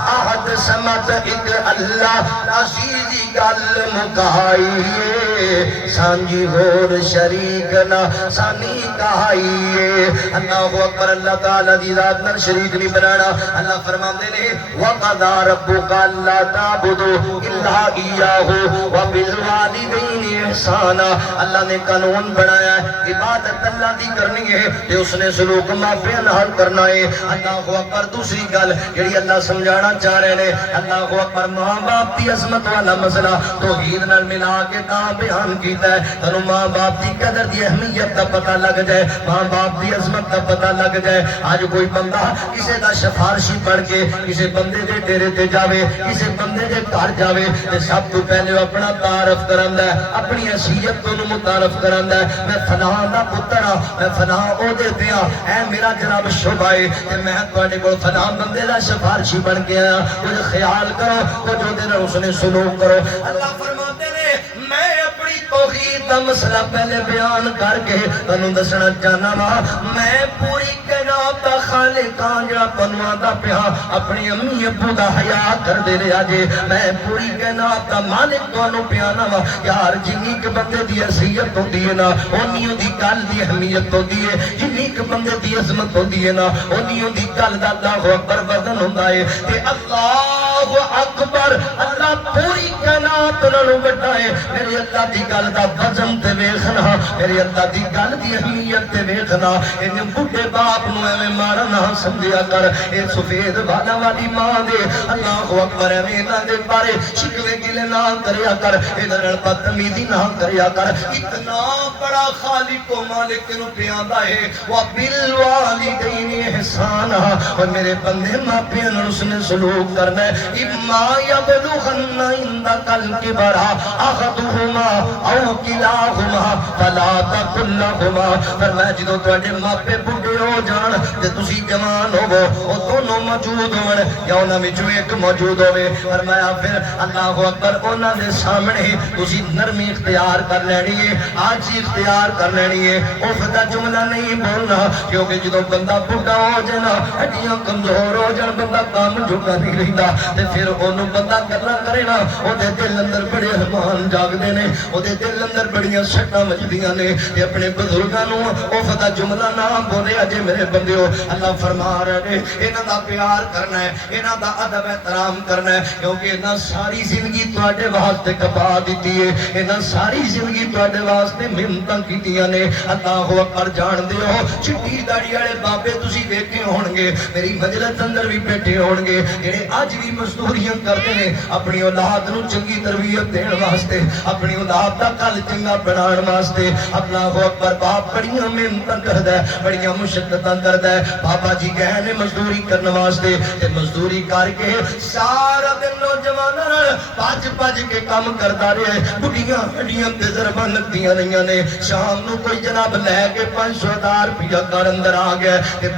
احد سمت ایک اللہ عزیزی گل مکائیے سانجی غور شریک نہ سانی کہائیے اللہ اکبر اللہ تعالیٰ دی ذات نر شریک نہیں بنانا اللہ فرماتے نے وَقَضَى رَبُّكَ أَلَّا تَعْبُدُوا إِلَّا إِيَّاهُ وَبِالْوَالِدَيْنِ إِحْسَانًا اللہ نے قانون بنایا ہے عبادت اللہ دی کرنی ہے کہ اس نے سلوک مافیا نال کرنا ہے اللہ اکبر دوسری گل جڑی اللہ سمجھانا چاہ رہے نے اللہ اکبر ماں باپ دی عظمت والا مسئلہ توحید نال ملا کے تا بیان کیتا ہے تنو ماں باپ دی قدر دی اہمیت دا پتہ لگ جائے ماں باپ دی عظمت دا پتہ لگ جائے آج کوئی بندہ کسے دا سفارشی پڑھ کے کسے بندے دے ڈیرے تے جاوے کسے بندے دے گھر جاوے تے سب تو پہلے اپنا تعارف کراندا ہے اپنی حیثیت تو متعارف کراندا ہے میں فلاں دا پتر ہاں میں فلاں عہدے تے ہاں اے میرا جناب شعبہ ہے تے میں تواڈے کول فلاں بندے دا سفارشی بن کے آیا کچھ خیال کرو کچھ اودے نال اس نے سلوک کرو اللہ فرماتے نے میں اپنی توحید دا مسئلہ پہلے بیان کر کے تانوں دسنا چاہنا وا میں پوری کائنات دا خالق ہاں جڑا تانوں آندا پیا اپنی امی ابو دا حیا کر دے رہا جے میں پوری کائنات دا مالک تانوں پیانا وا یار جنی کہ بندے دی حیثیت ہوندی ہے نا اونیوں دی گل دی اہمیت ہوندی ہے جنی کہ بندے دی عظمت ہوندی ہے نا اونیوں دی گل دا اللہ اکبر وزن ہوندا ہے تے اللہ اکبر اللہ پوری کائنات نالوں بڑا ہے میرے اللہ دی گل دا وزن تے ویکھنا میرے اللہ دی گل دی اہمیت تے ویکھنا ان بڈھے باپ نو ایویں مارا نہ سمجھیا کر اے سفید بالا والی ماں دے اللہ اکبر ایویں انہاں دے بارے شکوے گلے نہ کریا کر انہاں نال بدتمیزی نہ کریا کر اتنا بڑا خالق و مالک نو پیاندا ہے وَبِالْوَالِدَيْنِ إِحْسَانًا اور میرے بندے ماپیاں نال اس نے سلوک کرنا ہے اِمَّا يَبْلُغَنَّ عِندَكَ الْكِبَرَ أَحَدُهُمَا أَوْ كِلَاهُمَا فَلَا تَقُل لَّهُمَا فرمایا جدوں تواڈے ماپے بڈھے ہو جان تے تسی جوان ہوو او دونوں موجود ہون یا انہاں وچوں ایک موجود ہوے فرمایا پھر اللہ اکبر انہاں دے سامنے تسی نرمی اختیار کر لینی ہے آجی اختیار کر لینی ہے اف دا جملہ نہیں بولنا کیونکہ جدوں بندہ بڈھا ہو جائے نا ہڈیاں کمزور ہو جان بندہ کام جھکا نہیں رہندا تے پھر اونوں بندہ کرنا کرے نا او دے دل اندر بڑے ارمان جاگدے نے او دے دل اندر بڑیاں سٹاں وجدیاں نے تے اپنے بزرگاں نوں اف دا جملہ نہ بولے اجے میرے بندیو اللہ فرما رہے نے انہاں دا پیار کرنا ہے انہاں دا ادب احترام کرنا ہے کیونکہ انہاں ساری زندگی تواڈے واسطے کپا دتی ہے انہاں ساری زندگی تواڈے واسطے محنتاں کیتیاں نے اللہ اکبر جان دیو چٹی داڑھی والے بابے تسی ویکھے ہون گے میری مجلس اندر بھی بیٹھے ہون گے جڑے اج بھی مزدوریاں کرتے ہیں اپنی اولاد نو چنگی تربیت دین واسطے اپنی اولاد دا کل چنگا بنان واسطے اللہ اکبر باپ بڑیاں محنتاں کردا ہے بڑیاں مشقتاں کردا ہے بابا جی گئے نے مزدوری کرن واسطے تے مزدوری کر کے سارا دن نوجواناں نال بھج کے کام کردا رہے بڑیاں ہڈیاں تے ضرباں لگدیاں رہیاں نے شام نو کوئی جناب لے کے 500,000 روپیہ گھر اندر آ گیا تے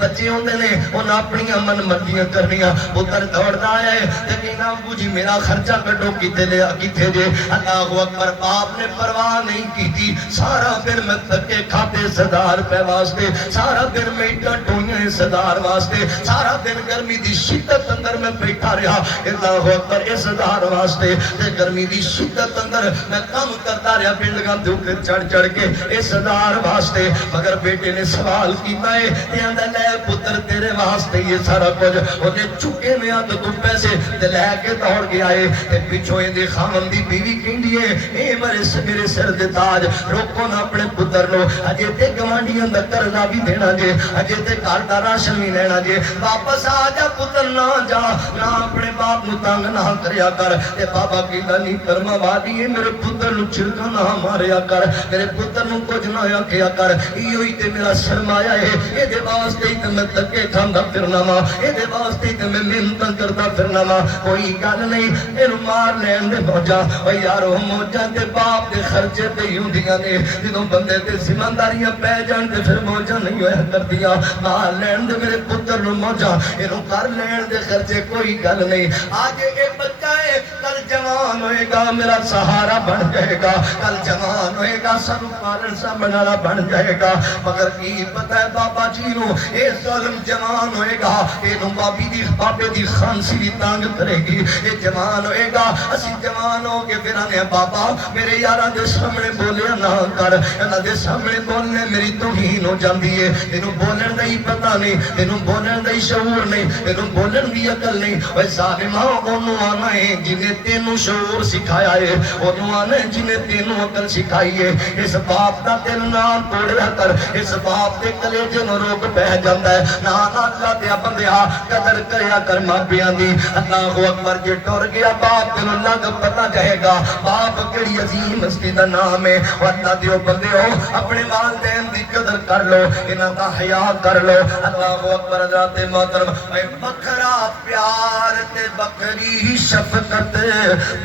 بچے ہوندے نے انہاں اپنی من مرضیاں کرنیاں پتر دوڑدا آیا ہے تے کہنا ابو جی میرا خرچہ کڈو کتے لے کتے جے اللہ اکبر باپ نے پرواہ نہیں کیتی سارا دن میں تھکے کھاتے 1000 روپے واسطے سارا دن میں اٹا ٹوئیاں 1000 واسطے سارا دن گرمی دی شدت اندر میں بیٹھا رہا اللہ اکبر 1000 واسطے تے گرمی دی شدت اندر میں کام کرتا رہا بلڈنگاں دے اوپر چڑھ کے 1000 واسطے مگر بیٹے نے سوال کیتا ہے تے آندا لے پتر تیرے واسطے یہ سارا کچھ اونے چکے میں آ تو پیسے تے لے کے دوڑ گیا ہے تے پیچھے دی خاوند دی بیوی کہندی ہے اے میرے سر دے تاج روکو نہ اپنے پتر نو اجے تے گوانڈیاں دا قرضہ بھی دینا جے اجے تے گھر دا راشن بھی لینا جے واپس آ جا پتر نہ جا نہ اپنے باپ نو تنگ نہ کریا کر تے بابا کہندا نہیں کرما وادی میرے پتر نو چھڑکا نہ ماریا کر میرے پتر نو کچھ نہ آکھیا کر ایہی تے میرا سرمایہ ہے اے دے واسطے تے میں تکے کھاندا پھرنا وا اے دے واسطے تے میں محنت کردا ٹردا پھرنا وا کوئی گل نہیں اینو مار لین دے موجاں او یارو موجاں تے باپ دے خرچے تے ہی ہوندیاں نے جدوں بندے تے ذمہ داریاں پے جان تے پھر موجاں نہیں ہویا کردیاں مار لین دے میرے پتر نو موجاں اینو کر لین دے خرچے کوئی گل نہیں آج اے بچہ ہے کل جوان ہوئے گا میرا سہارا بن جائے گا کل جوان ہوئے گا سب پالن سامنے والا بن جائے گا مگر کی پتہ ہے بابا جی نو اے ظلم جوان ہوئے گا اینو بابے دی خانسی بھی تانگ کرے گی اے جوان ہوئے گا اسی جوان ہو کے پھر آنے بابا میرے یاراں دے سامنے بولیا نہ کر انہاں دے سامنے بولنے میری توہین ہو جاندی ہے اینو بولن دا ہی پتہ نہیں اینو بولن دا ہی شعور نہیں اینو بولن دی عقل نہیں اوے ظالما اونوں آنا ہے جنے تینوں شعور سکھایا ہے اونوں آنا ہے جنے تینوں عقل سکھائی ہے اس باپ دا دل نہ توڑیا کر اس باپ دے کلیجے نوں روک پہ جاندا ہے نا اللہ دے بندیا قدر کریا کر ماپیاں دی اللہ اکبر جے ٹر گیا باپ تینوں لگ پتہ جائے گا باپ کیڑی عظیم ہستی دا نام ہے او اللہ دیو بندیو اپنے والدین دی قدر کر لو انہاں دا حیا کر لو اللہ اکبر حضرات محترم اے بکھرا پیار تے بکری شفقت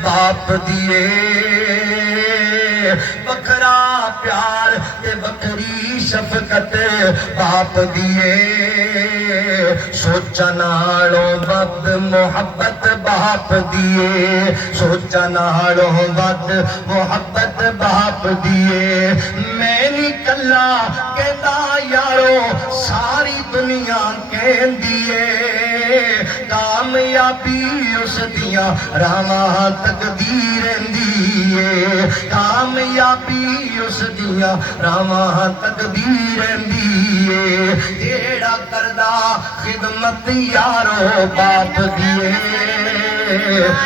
باپ دیے بکھرا پیار تے بکری شفقت باپ دیے سوچا نالوں ود محبت باپ دیے سوچا نالوں ود محبت باپ دیے میں نہیں کلا کہتا یارو ساری دنیا کہن دیے کامیابی اس دیاں راواں تقدیر دیے کامیابی اس دیاں راواں تقدیر دیے جیڑا کردا خدمت یارو باپ دیے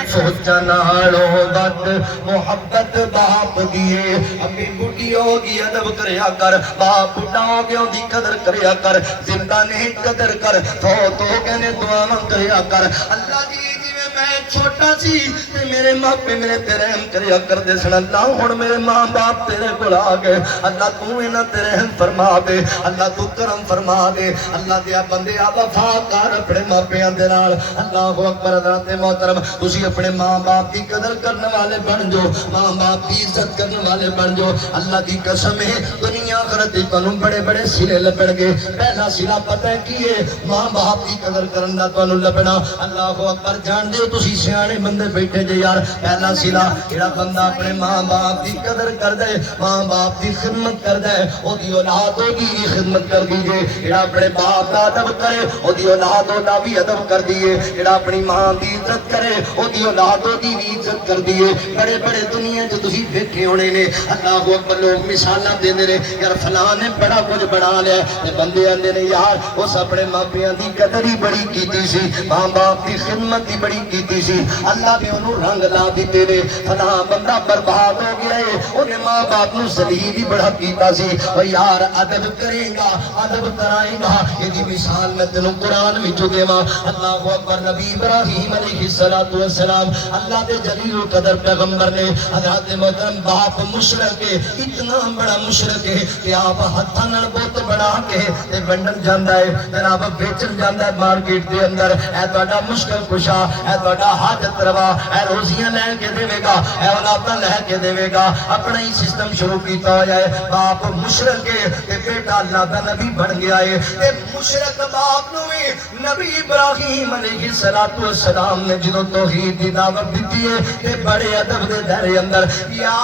سوچا نالوں ود محبت باپ دیے امی بڑھی ہوگی ادب کریا کر باپ بڑھا ہو گیا دی قدر کریا کر زندہ نہیں قدر کر فوت ہو گئے نے دعا کریا کر اللہ جی میں چھوٹا سی تے میرے ماں پہ میرے تے رحم کریا کر دے سن اللہ ہن میرے ماں باپ تیرے کول آ گئے اللہ تو انہاں تے رحم فرما دے اللہ تو کرم فرما دے اللہ دیا بندیا وفا کر اپنے ماں پیاں دے نال اللہ اکبر حضرات محترم تسی اپنے ماں باپ دی قدر کرنے والے بن جو ماں باپ دی عزت کرنے والے بن جو اللہ دی قسم ہے دنیا آخرت دی تانوں بڑے بڑے سرے لبن گے پہلا سرا پتہ ہے کی ہے ماں باپ دی قدر کرن دا تانوں لبنا اللہ اکبر جان دے تسی سیانے بندے بیٹھے جے یار پہلا سلا جڑا بندہ اپنے ماں باپ دی قدر کر دے ماں باپ دی خدمت کر دے او دی اولاد دی خدمت کر دیجے جڑا اپنے باپ دا ادب کرے او دی اولاد دا بھی ادب کر دیے جڑا اپنی ماں دی عزت کرے او دی اولاد دی بھی عزت کر دیے بڑے بڑے دنیا جو تسی دیکھے ہونے نے اللہ اکبر لوگ مثالاں دیندے نے یار فلاں نے بڑا کچھ بنا لیا تے بندے آندے نے یار اس اپنے ماں پیاں دی قدر ہی بڑی کیتی سی ماں باپ دی خدمت ہی بڑی کیتی سی اللہ نے انہوں رنگ لا دیتے نے فلاں بندہ برباد ہو گیا ہے انہیں ماں باپ نو ذلیل ہی بڑا کیتا سی او یار ادب کرے گا ادب کرائے گا یہ دی مثال میں تینوں قرآن وچ دیواں اللہ اکبر نبی ابراہیم علیہ السلام اللہ دے جلیل القدر پیغمبر نے حضرت محترم باپ مشرک ہے اتنا بڑا مشرک ہے کہ آپ ہتھاں نال بت بنا کے تے ونڈن جاندا ہے جناب بیچن جاندا ہے مارکیٹ دے اندر اے تہاڈا مشکل کشا اے تہاڈا حاجت روا اے روزیاں لے کے دے گا اے اولاداں لے کے دے گا اپنا ہی سسٹم شروع کیتا ہوا ہے باپ مشرک ہے تے بیٹا اللہ دا نبی بن گیا ہے تے مشرک باپ نو بھی نبی ابراہیم علیہ السلام نے جدوں توحید دی دعوت دتی ہے تے بڑے ادب دے دائرے اندر یا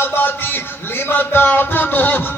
ابادی لما تعبد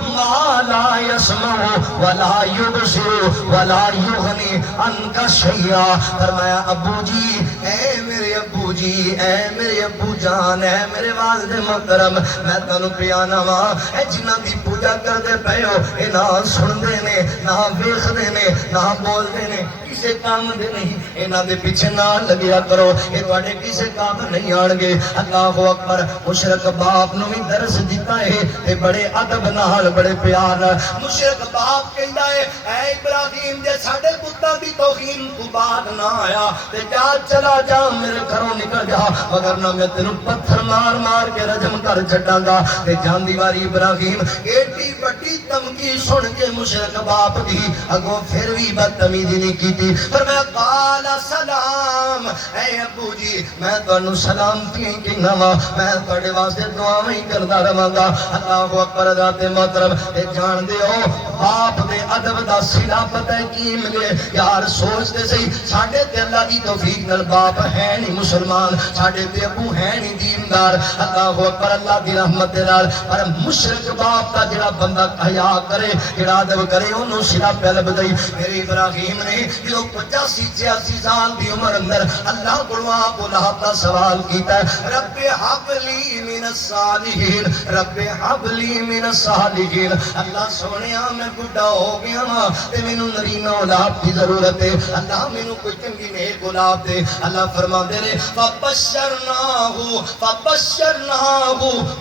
ما لا يسمع ولا يبصر ولا يغني عنك شيئا فرمایا ابو جی اے میرے ابو جی اے میرے ابو جان اے میرے والد محترم میں تانوں پیانا وا اے جنہاں دی پوجا کردے پئے ہو اے نہ سندے نے نہ ویکھدے نے نہ بولدے نے کسے کام دے نہیں انہاں دے پیچھے نہ لگیا کرو اے تواڈے کسے کام نہیں آن گے اللہ اکبر مشرک باپ نو بھی درس دیتا ہے تے بڑے ادب نال بڑے پیار نال مشرک باپ کہندا ہے اے ابراہیم جے ساڈے پتاں دی توہین تو بعد نہ آیا تے جا چلا جا میرے گھروں نکل جا مگر نہ میں تینوں پتھر مار مار کے رجم کر چھڈاں گا تے جان دی واری ابراہیم ایڈی بڑی دھمکی کی سن کے مشرک باپ دی اگوں پھر بھی بدتمیزی نہیں کیتی فرمایا قال سلام اے ابو جی میں تانوں سلام کہنا وا میں تواڈے واسطے دعاواں ہی کردا رہاں گا اللہ اکبر ذات محترم اے جان دے ہو باپ دے ادب دا صلہ پتہ کی ملے یار سوچتے صحیح ساڈے تے اللہ دی توفیق نال باپ ہے نہیں مسلمان ساڈے تے ابو ہے نہیں دیندار اللہ اکبر اللہ دی رحمت دے نال پر مشرک باپ دا جڑا بندہ حیا کرے جڑا ادب کرے اونوں صلہ پہ لبدی میرے ابراہیم نے جو 85-86 سال دی عمر اندر اللہ کولوں آپ دا سوال کیتا ہے رب حب لی من الصالحین رب حب لی من الصالحین اللہ سونیا میں بڈھا ہو گیا وا تے مینوں نرینہ اولاد دی ضرورت ہے اللہ مینوں کوئی چنگی نیک اولاد دے اللہ فرماندے نے فبشرناہ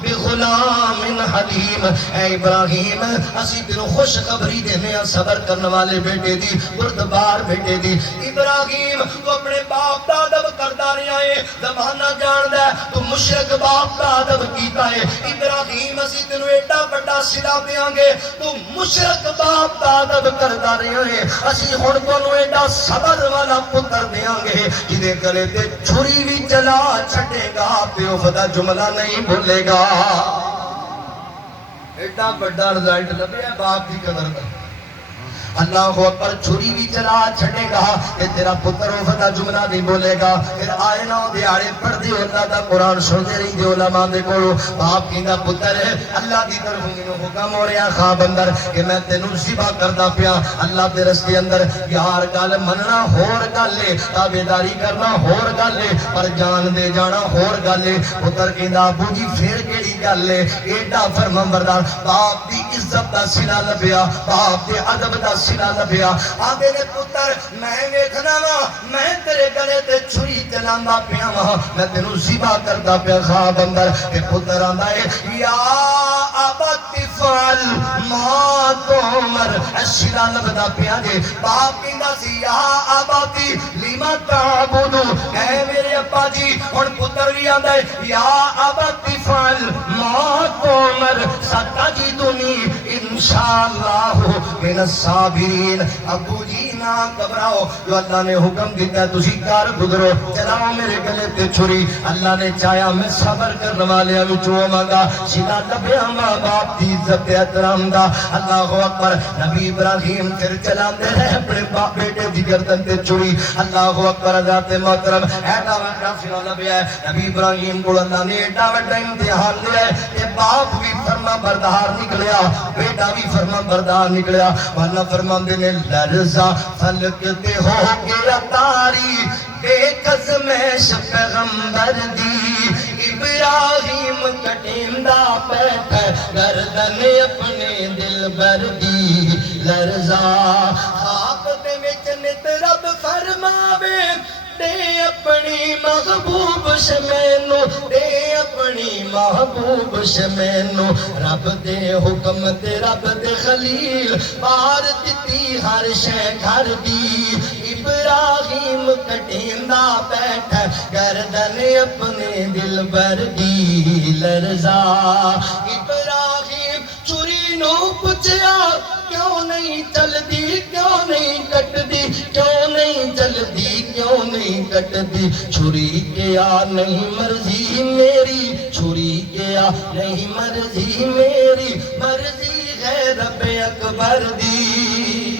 بغلام حلیم اے ابراہیم اسی تینوں خوشخبری دینے ہیں صبر کرنے والے بیٹے دی بردبار بیٹے دی ابراہیم تو اپنے باپ دا ادب کردا رہیا ہے زمانہ جاندا ہے تو مشرک باپ دا ادب کیتا ہے ابراہیم اسی تینوں ایڈا بڑا صلہ دیاں گے تو مشرک باپ دا ادب کردا رہیا ہے اسی ہن تانوں ایڈا صبر والا پتر دیاں گے جدے گلے تے چھری بھی چلا چھڈے گا پیو دا جملہ نہیں بھولے گا ایڈا بڑا رزلٹ لبیا باپ کی قدر دا اللہ اکبر چھری بھی چلا چھڑے گا کہ تیرا پتر وفدہ جملہ نہیں بولے گا پھر آئے نہ دیاڑے پڑھ دی اللہ دا قرآن سنتے رہی دی علماء دے کولو باپ کی دا پتر ہے اللہ دی طرف انہوں حکم ہو رہا خواب اندر کہ میں تینوں ذبح کردا پیا اللہ دے رستے اندر یار گل مننا ہور گل ہے تابعداری کرنا ہور گل ہے پر جان دے جانا ہور گل ہے پتر کہندا ابو جی پھر کیڑی گل ہے ایڈا فرمانبردار باپ دی عزت دا صلہ لبیا باپ دے ادب دا صلہ لبیا آدھے نے پتر میں ویکھنا وا میں تیرے گلے تے چھری چلاندا پیا وا میں تینوں ذبح کردا پیا خواب اندر تے پتر آندا ہے یا ابت فعل ما تؤمر صلہ لبدا پیا جے باپ کہندا سی یا ابتی لما تعبد اے میرے ابا جی ہن پتر بھی آندا ہے یا ابت فعل ما تؤمر ستجدنی انشاءاللہ من الصابرین ابو جی نہ گھبراؤ جو اللہ نے حکم دیتا ہے تسی کار گزرو چلاؤ میرے گلے تے چھری اللہ نے چاہیا میں صبر کرنے والے وچوں مانگا سیدھا لبیا ماں باپ دی عزت احترام دا اللہ اکبر نبی ابراہیم پھر چلاندے رہے اپنے باپ بیٹے دی گردن تے چھری اللہ اکبر ذات محترم ایڈا وڈا فیصلہ لبیا ہے نبی ابراہیم کو اللہ نے ایڈا وڈا امتحان دیا ہے کہ باپ بھی فرما بردار نکلیا بیٹا بھی فرما بردار نکلیا والا فرماندے نے لرزا فلک تے ہو گیا تاری بے قزمش پیغمبر دی ابراہیم کٹیندا بیٹھا گردن اپنے دل بر دی لرزا خاک دے وچ نت رب فرماوے دے اپنی محبوب شمینو دے اپنی محبوب شمینو رب دے حکم تے رب دے خلیل بار دتی ہر شے گھر دی ابراہیم کٹیندا بیٹھا گردن اپنے دل بر دی لرزا ابراہیم چھری نو پچھیا کیوں نہیں چل دی کیوں نہیں کٹ دی کیوں نہیں چل دی کیوں نہیں کٹ دی چھری کیا نہیں مرضی میری چھری کیا نہیں مرضی میری مرضی ہے رب اکبر دی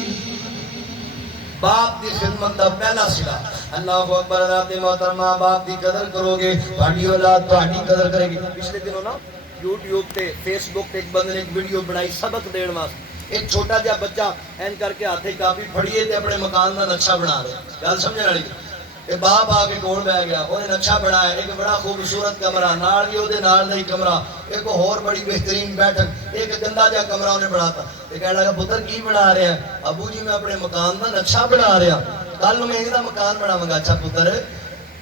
باپ دی خدمت دا پہلا صلہ اللہ اکبر ذات محترمہ باپ دی قدر کرو گے تہاڈی اولاد تہاڈی قدر کرے گی پچھلے دنوں نا یوٹیوب تے فیس بک تے ایک بندے نے ایک ویڈیو بنائی سبق دین واسطے ایک چھوٹا جا بچہ این کر کے ہاتھے کافی پھڑیے تے اپنے مکان دا نقشہ بنا رہا گل سمجھن والی کہ باپ آ کے کول بیٹھ گیا انہیں نقشہ بنایا ایک بڑا خوبصورت کمرہ نال بھی اودے نال دا ہی کمرہ ایک اور بڑی بہترین بیٹھک ایک گندا جا کمرہ انہیں بناتا تے کہنے لگا پتر کی بنا رہے ہیں ابو جی میں اپنے مکان دا نقشہ بنا رہا کل میں ایک دا مکان بناواں گا اچھا پتر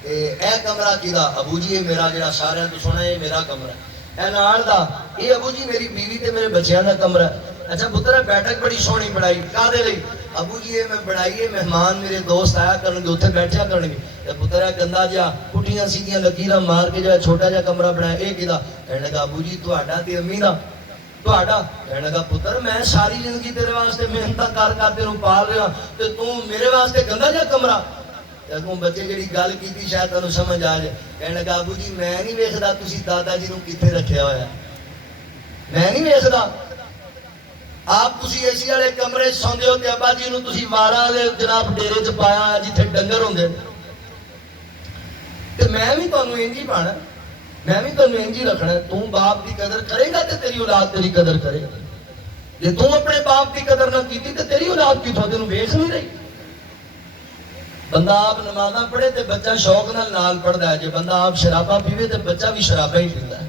اے کمرہ کیدا ابو جی یہ میرا جڑا سارے تو سنا ہے میرا کمرہ اے نال دا اے ابو جی میری بیوی تے میرے بچیاں دا کمرہ اچھا پتر بیٹھک بڑی سونی بنائی کادے لئی ابو جی یہ میں بنائیے مہمان میرے دوست آیا کرن گے اتنے بیٹھیا کرن گے تے پتر ہے گندا جا پٹیاں سیدھیاں لکیراں مار کے جو چھوٹا جا کمرہ بنایا اے کیدا کہنے لگا ابو جی تہاڈا تے امی دا ਤੁਹਾਡਾ ਕਹਿਣ ਲੱਗਾ ਪੁੱਤਰ ਮੈਂ ਸਾਰੀ ਜ਼ਿੰਦਗੀ ਤੇਰੇ ਵਾਸਤੇ ਮਿਹਨਤਾਂ ਕਰ ਤੈਨੂੰ ਪਾਲ ਰਿਹਾ ਤੇ ਤੂੰ ਮੇਰੇ ਵਾਸਤੇ ਗੰਦਾ ਜਿਹਾ ਕਮਰਾ। ਜਦੋਂ ਬੱਚੇ ਜਿਹੜੀ ਗੱਲ ਕੀਤੀ ਸ਼ਾਇਦ ਤੁਹਾਨੂੰ ਸਮਝ ਆ ਜਾਏ। ਕਹਿਣ ਲੱਗਾ ਆਬੂ ਜੀ ਮੈਂ ਨਹੀਂ ਵੇਖਦਾ ਤੁਸੀਂ ਦਾਦਾ ਜੀ ਨੂੰ ਕਿੱਥੇ ਰੱਖਿਆ ਹੋਇਆ, ਮੈਂ ਨਹੀਂ ਵੇਖਦਾ। ਆਪ ਤੁਸੀਂ ਏਸੀ ਵਾਲੇ ਕਮਰੇ 'ਚ ਸੌਂਦੇ ਹੋ ਤੇ ਅੱਬਾ ਜੀ ਨੂੰ ਤੁਸੀਂ ਵਾਰਾਂ ਵਾਲੇ ਜਨਾਬ ਡੇਰੇ 'ਚ ਪਾਇਆ ਹੋਇਆ ਜਿੱਥੇ ਡੰਗਰ ਹੁੰਦੇ ਨੇ। ਤੇ ਮੈਂ ਵੀ ਤੁਹਾਨੂੰ ਇੰਝ ਹੀ ਪਾਣਾ, ਮੈਂ ਵੀ ਤੁਹਾਨੂੰ ਇੰਝ ਹੀ ਰੱਖਣਾ। ਤੂੰ ਬਾਪ ਦੀ ਕਦਰ ਕਰੇਗਾ ਤੇ ਤੇਰੀ ਔਲਾਦ ਤੇਰੀ ਕਦਰ ਕਰੇਗੀ। ਜੇ ਤੂੰ ਆਪਣੇ ਬਾਪ ਦੀ ਕਦਰ ਨਾ ਕੀਤੀ ਤੇ ਤੇਰੀ ਔਲਾਦ ਕਿਥੋਂ ਤੈਨੂੰ ਵੇਖ ਨਹੀਂ ਰਹੀ। ਬੰਦਾ ਆਪ ਨਮਾਜ਼ਾਂ ਪੜ੍ਹੇ ਤੇ ਬੱਚਾ ਸ਼ੌਕ ਨਾਲ ਪੜ੍ਹਦਾ ਹੈ। ਜੇ ਬੰਦਾ ਆਪ ਸ਼ਰਾਬਾ ਪੀਵੇ ਤੇ ਬੱਚਾ ਵੀ ਸ਼ਰਾਬਾ ਹੀ ਪੀਂਦਾ ਹੈ।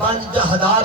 5000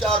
4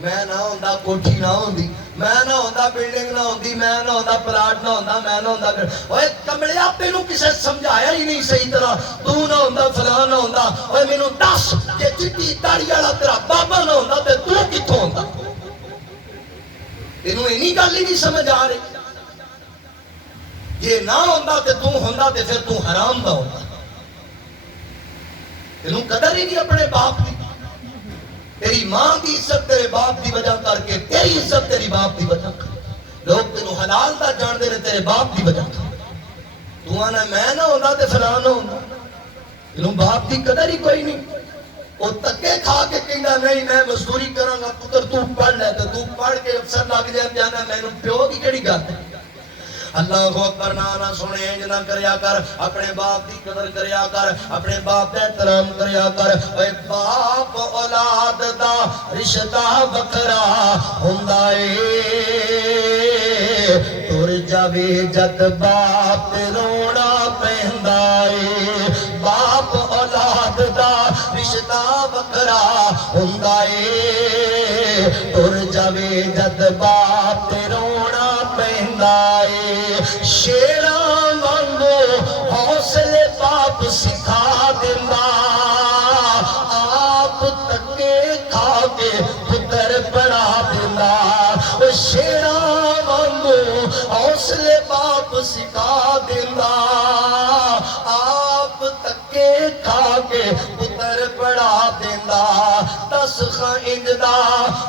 میں نہ ہوندا کوٹھی نہ ہوندی، میں نہ ہوندا بلڈنگ نہ ہوندی، میں نہ ہوندا پلاٹ نہ ہوندا، میں نہ ہوندا اوے کملیا تینوں کسے سمجھایا ہی نہیں صحیح طرح، تو نہ ہوندا فلاں نہ ہوندا، اوے مینوں دس کہ چٹی داڑھی والا تیرا بابا نہ ہوندا تے تو کتھوں ہوندا؟ تینوں اینی گل ہی نہیں سمجھ آ رہی، یہ نہ ہوندا تے تو ہوندا تے پھر تو حرام دا ہوندا، تینوں قدر ہی نہیں اپنے باپ دی، تیری ماں دی عزت تیرے باپ دی وجہ کر کے، تیری عزت تیری باپ دی وجہ کر کے، لوگ تینوں حلال دا جان دے تیرے باپ دی وجہ کر کے، تو آنا میں نہ ہوندا تے فلاں نہ ہوندا، تینوں باپ دی قدر ہی کوئی نہیں، وہ تکے کھا کے کہنا نہیں میں مزدوری کراں گا، پتر تو پڑھ لے تو پڑھ کے افسر لگ جائے جانا میں نے پیو کی کیڑی گل ہے؟ اللہ اکبر نہ سنے انج نہ کریا کر، اپنے باپ دی قدر کریا کر، اپنے باپ دا احترام کریا کر، اے باپ اولاد دا رشتہ وکھرا ہوندا اے، تر جاوے جد باپ تے رونا پیندا اے، باپ اولاد دا رشتہ وکھرا ہوندا اے، تر جاوے جد باپ تے رونا پیندا اے، شیراں وانگو حوصلے باپ سکھا دیندا، آپ تکے کھا کے پتر پڑھا دیندا، شیراں وانگو حوصلے باپ سکھا دیندا، آپ تکے کھا کے پتر پڑھا دیندا، دس خاں انج دا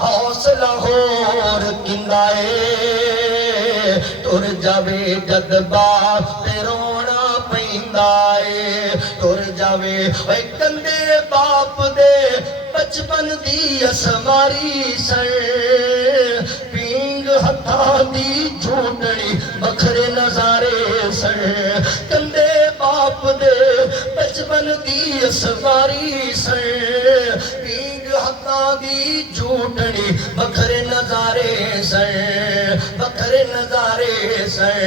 حوصلہ ہور کیندا اے، تر جاوے جد باپ تے رونا پیندا اے، تر جاوے اے کندے باپ دے بچپن دی اسماری سر، پینگ ہتھاں دی جھوٹڑی بکھرے نظارے سر، کندے باپ دے بچپن دی اسماری سر، پینگ ہتھاں دی جھوٹڑی بکھرے نظارے سر، بکھرے نظارے سر،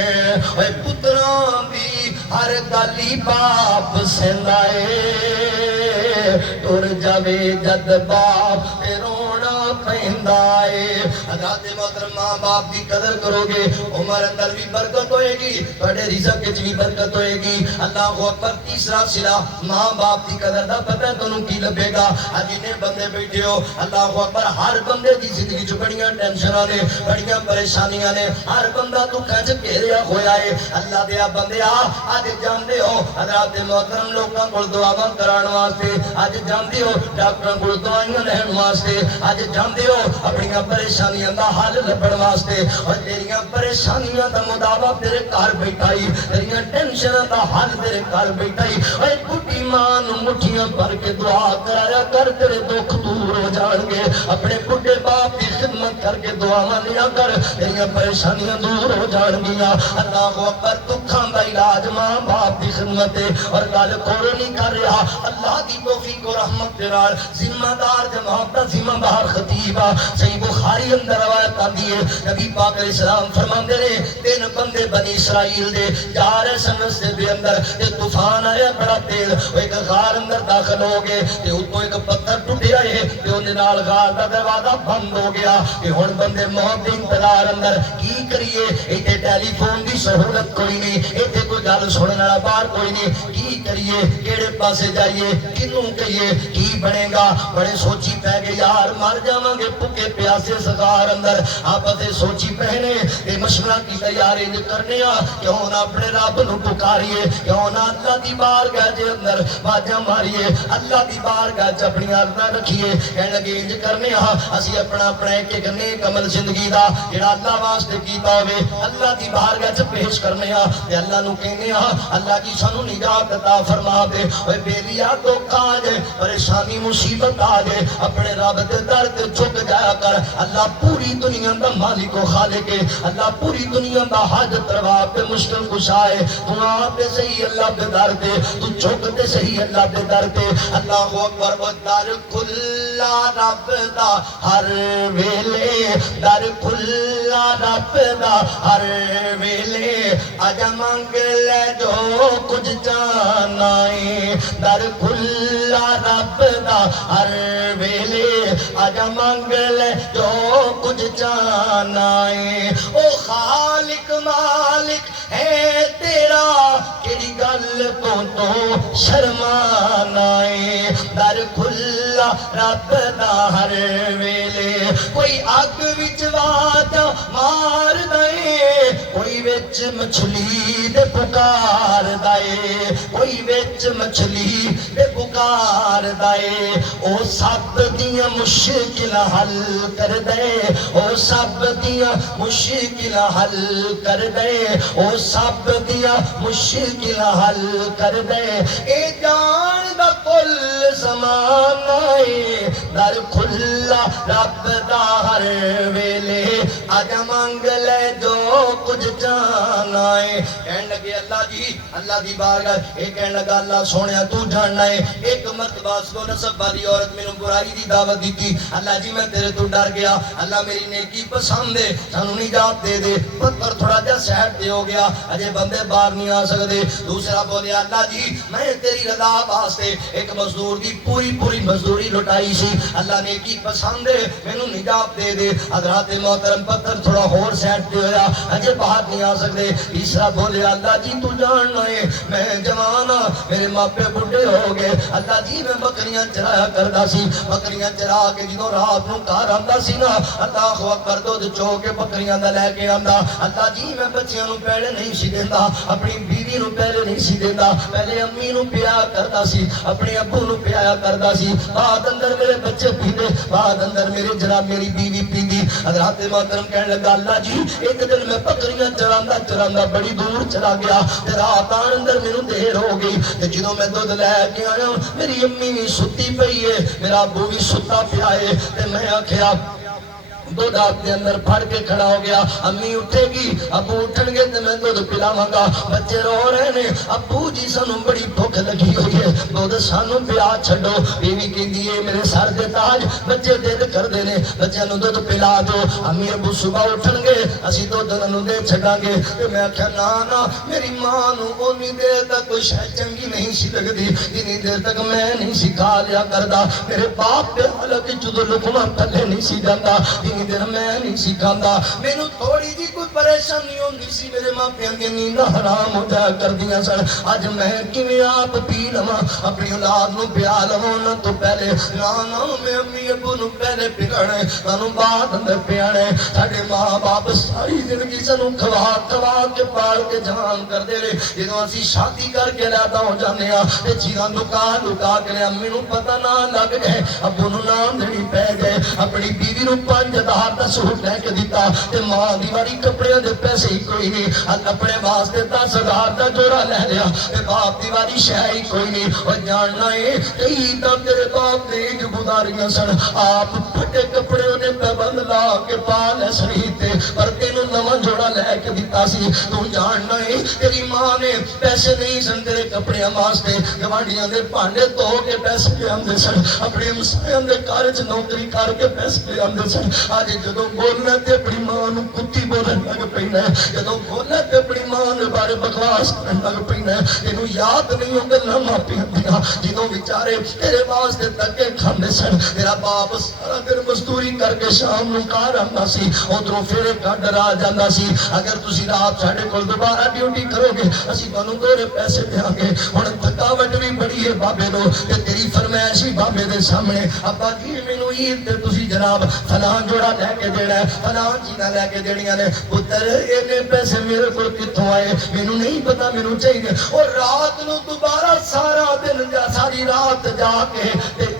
اے پتراں دی ہر گالی باپ سیندا اے، تر جاوے جد باپ تے رونا پیندا اے، حضرات محترم ماں باپ دی قدر کرو گے عمر اندر بھی برکت ہوئے گی، بڑے رزق وچ بھی برکت ہوئے گی، اللہ اکبر۔ تیسرا صلہ ماں باپ دی قدر دا پتہ تانوں کی لبے گا، جنے بندے بیٹھے ہو اللہ اکبر، ہر بندے دی زندگی چ بڑیاں ٹینشناں نے، بڑیاں پریشانیاں نے، ہر بندہ دکھاں چ گھیریا ہویا ہے، اللہ دیا بندیا اج جاندے ہو حضرات محترم لوکاں کول دعاواں کران واسطے، اج جاندے ہو ڈاکٹراں کول دوائیاں لین واسطے، اج جاندے ہو اپنی پریشانیاں دا حل لبھن واسطے، اور تیریاں پریشانیاں دا مداوا تیرے گھر بیٹھا ہی، تیریاں ٹینشناں دا حل تیرے گھر بیٹھا ہی، اے بڈھی ماں نوں مٹھیاں بھر کے دعا کرایا کر، تیرے دکھ دور ہو جان گے، اپنے بڈھے باپ کی خدمت کر کے دعاواں لیا کر، تیریاں پریشانیاں دور ہو جان گیا، اللہ اکبر۔ دکھاں دا علاج ماں باپ کی خدمت ہے، اور گل کور نہیں کر رہا، اللہ دی توفیق و رحمت دے نال ذمہ دار جماعت دا ذمہ دار خطیب صحیح بخاری اندر روایت آندی ہے، نبی پاک علیہ السلام فرماندے نے تین بندے بنی اسرائیل دے جا رہے سن رستے دے اندر، تے طوفان آیا بڑا تیز، ایک غار اندر داخل ہو گئے، تے اتوں ایک پتھر ٹوٹیا ہے، تے اودے نال غار دا دروازہ بند ہو گیا، تے ہن بندے موت دے انتظار اندر کی کریے، ایتھے ٹیلی فون دی سہولت کوئی نہیں، ایتھے کوئی گل سنن والا باہر کوئی نہیں، کی کریے، کیڑے پاسے جائیے، کنوں کہیے، کی بنے گا؟ بڑے سوچی پہ گئے، یار مر جاواں گے بھوکے پیاسے سغار اندر، آپس سوچی پہنے تے مشورہ کی تیاری کرنے کیوں نہ اپنے رب نو پکاریے، کیوں نہ اللہ دی بارگاہ دے اندر واجاں ماریے، اللہ دی بارگاہ چ اپنی عرضاں رکھیے، کہنے لگے انج کرنے اسی اپنا ایک ایک نیک عمل زندگی دا جڑا اللہ واسطے کیتا ہوئے اللہ دی بارگاہ چ پیش کرنے تے اللہ نو کہنے اللہ جی سانو نجات عطا فرما دے، اوے بیلیا دکھ آ جائے، پریشانی مصیبت آ جائے، اپنے رب دے در تے جھک جایا کر، اللہ پوری دنیا دا مالک و خالق ہے، اللہ پوری دنیا دا حاجت روا تے مشکل کشا ہے، تو آپ تے صحیح اللہ دے در تے، تو جھک تے صحیح اللہ دے در تے، اللہ اکبر۔ و در کھلا رب دا ہر ویلے، در کھلا رب دا ہر ویلے، آجا مانگ لے جو کچھ جانا ہے، در کھلا رب دا ہر ویلے، آجا مانگ لے جو جانا ہے او خالق مالک ہے تیرا کیڑی گل تو شرمانا ہے در کھلا رب دا ہر ویلے کوئی اگ وچ واجا مار دے کوئی وچ مچھلی دے پکار دے کوئی وچ مچھلی دے پکار دے او سب دیاں مشکل حل کر دے او سب دیاں مشکل حل کر دے او سب دیاں مشکل حل کر دے اے جان دا کل زمانہ ہے در کھلا رب دا ہر ویلے آجا مانگ لے جو کچھ جانا ہے کہنے لگے اللہ جی اللہ دی بارگاہ اے کہنے لگا اللہ سونیا تو جاننا ہے ایک مرتبہ اس کو نسب والی عورت میں برائی دی دعوت دی تھی اللہ جی میں تیرے تو ڈر گیا اللہ میری نیکی پسند ہے سانو نجات دے دے پتھر تھوڑا جا سیٹ دے ہو گیا اجے بندے باہر نہیں آ سکتے دوسرا بولے اللہ جی میں تیری رضا واسطے ایک مزدور دی پوری مزدوری لٹائی سی اللہ نیکی پسند ہے مینوں نجات دے دے حضرات محترم پتھر تھوڑا ہور سیٹ دے ہویا اجے باہر نہیں آ سکتے تیسرا بولے اللہ جی تو جاننا ہے میں جوانا میرے ماپے بڑھے ہو گئے اللہ جی میں بکریاں چرایا کردا سی بکریاں چرا کے جدوں رات نوں گھر آندا سی نا اللہ اکبر دودھ چو کے بکریاں دا لے کے آندا اللہ جی میں بچیاں نوں پہلے نہیں سی دیندا اپنی بیوی نوں پہلے نہیں سی دیندا پہلے امی نوں پیا کردا سی اپنے ابو نوں پیا کردا سی بعد اندر میرے بچے پیندے بعد اندر میرے جناب میری بیوی پیندی حضرات محترم کہنے لگا اللہ جی ایک دن میں بکریاں چراندا بڑی دور چلا گیا تے رات آن اندر مینوں دیر ہو گئی تے جدوں میں دودھ لے کے آیا میری امی بھی ستی پئی ہے میرا ابو بھی ستا پیا ہے تے میں آکھیا دودھ آپ کے اندر پھڑ کے کھڑا ہو گیا امی اٹھے گی ابو اٹھن گے تو میں دودھ پلاواں گا بچے رو رہے نے ابو جی سانو بڑی بھوک لگی ہوئی ہے دودھ سانو پیا چھڈو بیوی کہندی ہے میرے سر دے تاج بچے ضد کردے نے بچیاں نوں دودھ پلا دو امی ابو صبح اٹھن گے اسی دودھ انہاں دے چھڈاں گے تے میں آکھیا نا میری ماں نوں اونی دیر تک کوئی شے چنگی نہیں سی لگدی جنی دیر تک میں نہیں سی کھا لیا کردا میرے باپ دے حلق جدوں لقمہ تھلے نہیں سی جاندا دن میں نہیں سکھاندا مینوں تھوڑی جی کوئی پریشانی ہوندی سی میرے ماں پیاں دی نیند حرام ہو جایا کردیاں سن اج میں کیویں آپ پی لواں اپنی اولاد نوں پیا لواں نہ تو پہلے نا میں امی ابو نوں پہلے پکڑنا تانوں بعد اندر پیانا ساڈے ماں باپ ساری زندگی سانوں کھوا کے پال کے جوان کردے رہے جدوں اسی شادی کر کے لیادا ہو جانے ہاں تے چیزاں لکا کے امی نوں پتہ نہ لگ گئے ابو نوں نام دینی پے گئے اپنی بیوی نوں 5000 دا سوٹ لے کے دیتا تے ماں دی واری کپڑے دے پیسے ہی کوئی نہیں کپڑے واسطے 10,000 دا جوڑا لے لیا تے باپ دی واری شے ہی کوئی نہیں او جاننا ہے کئی تا تیرے باپ نے جو گزاریاں سن آپ پھٹے کپڑے نے پابند لا کے پا لے سنی تے پر تینوں نواں جوڑا لے کے دیتا سی تو جاننا ہے تیری ماں نے پیسے نہیں سن تیرے کپڑے واسطے گوانڈیاں دے بھانڈے دھو کے پیسے لے آندے سن اپنے ہمسایاں دے گھر وچ نوکری کر کے پیسے لے آندے سن آج جدوں بولنا تے اپنی ماں نوں کتی بولن لگ پینا جدوں بولنا تے اپنی ماں دے بارے بکواس کرن لگ پینا تینوں یاد نہیں ہو گلاں ماپیاں دیاں جدوں بیچارے تیرے واسطے تکے کھاندے سن تیرا باپ سارا دن مزدوری کر کے شام نوں گھر آندا سی ادھروں پھر کڈ آ جاندا سی اگر تسی رات ساڈے کول دوبارہ ڈیوٹی کرو گے اسی تانوں دوہرے پیسے دیاں گے ہن تھکاوٹ بھی بڑی ہے بابے نو تے تیری فرمائش ہی بابے دے سامنے ابا جی مینوں عید تے تسی جناب فلاں جوڑا لے کے دینا ہے فلاں چیزاں لے کے دینیاں نے پتر اینے پیسے میرے کو کتوں آئے مینوں نہیں پتا مینوں چاہیے اور رات نو دوبارہ سارا دن ساری رات جا کے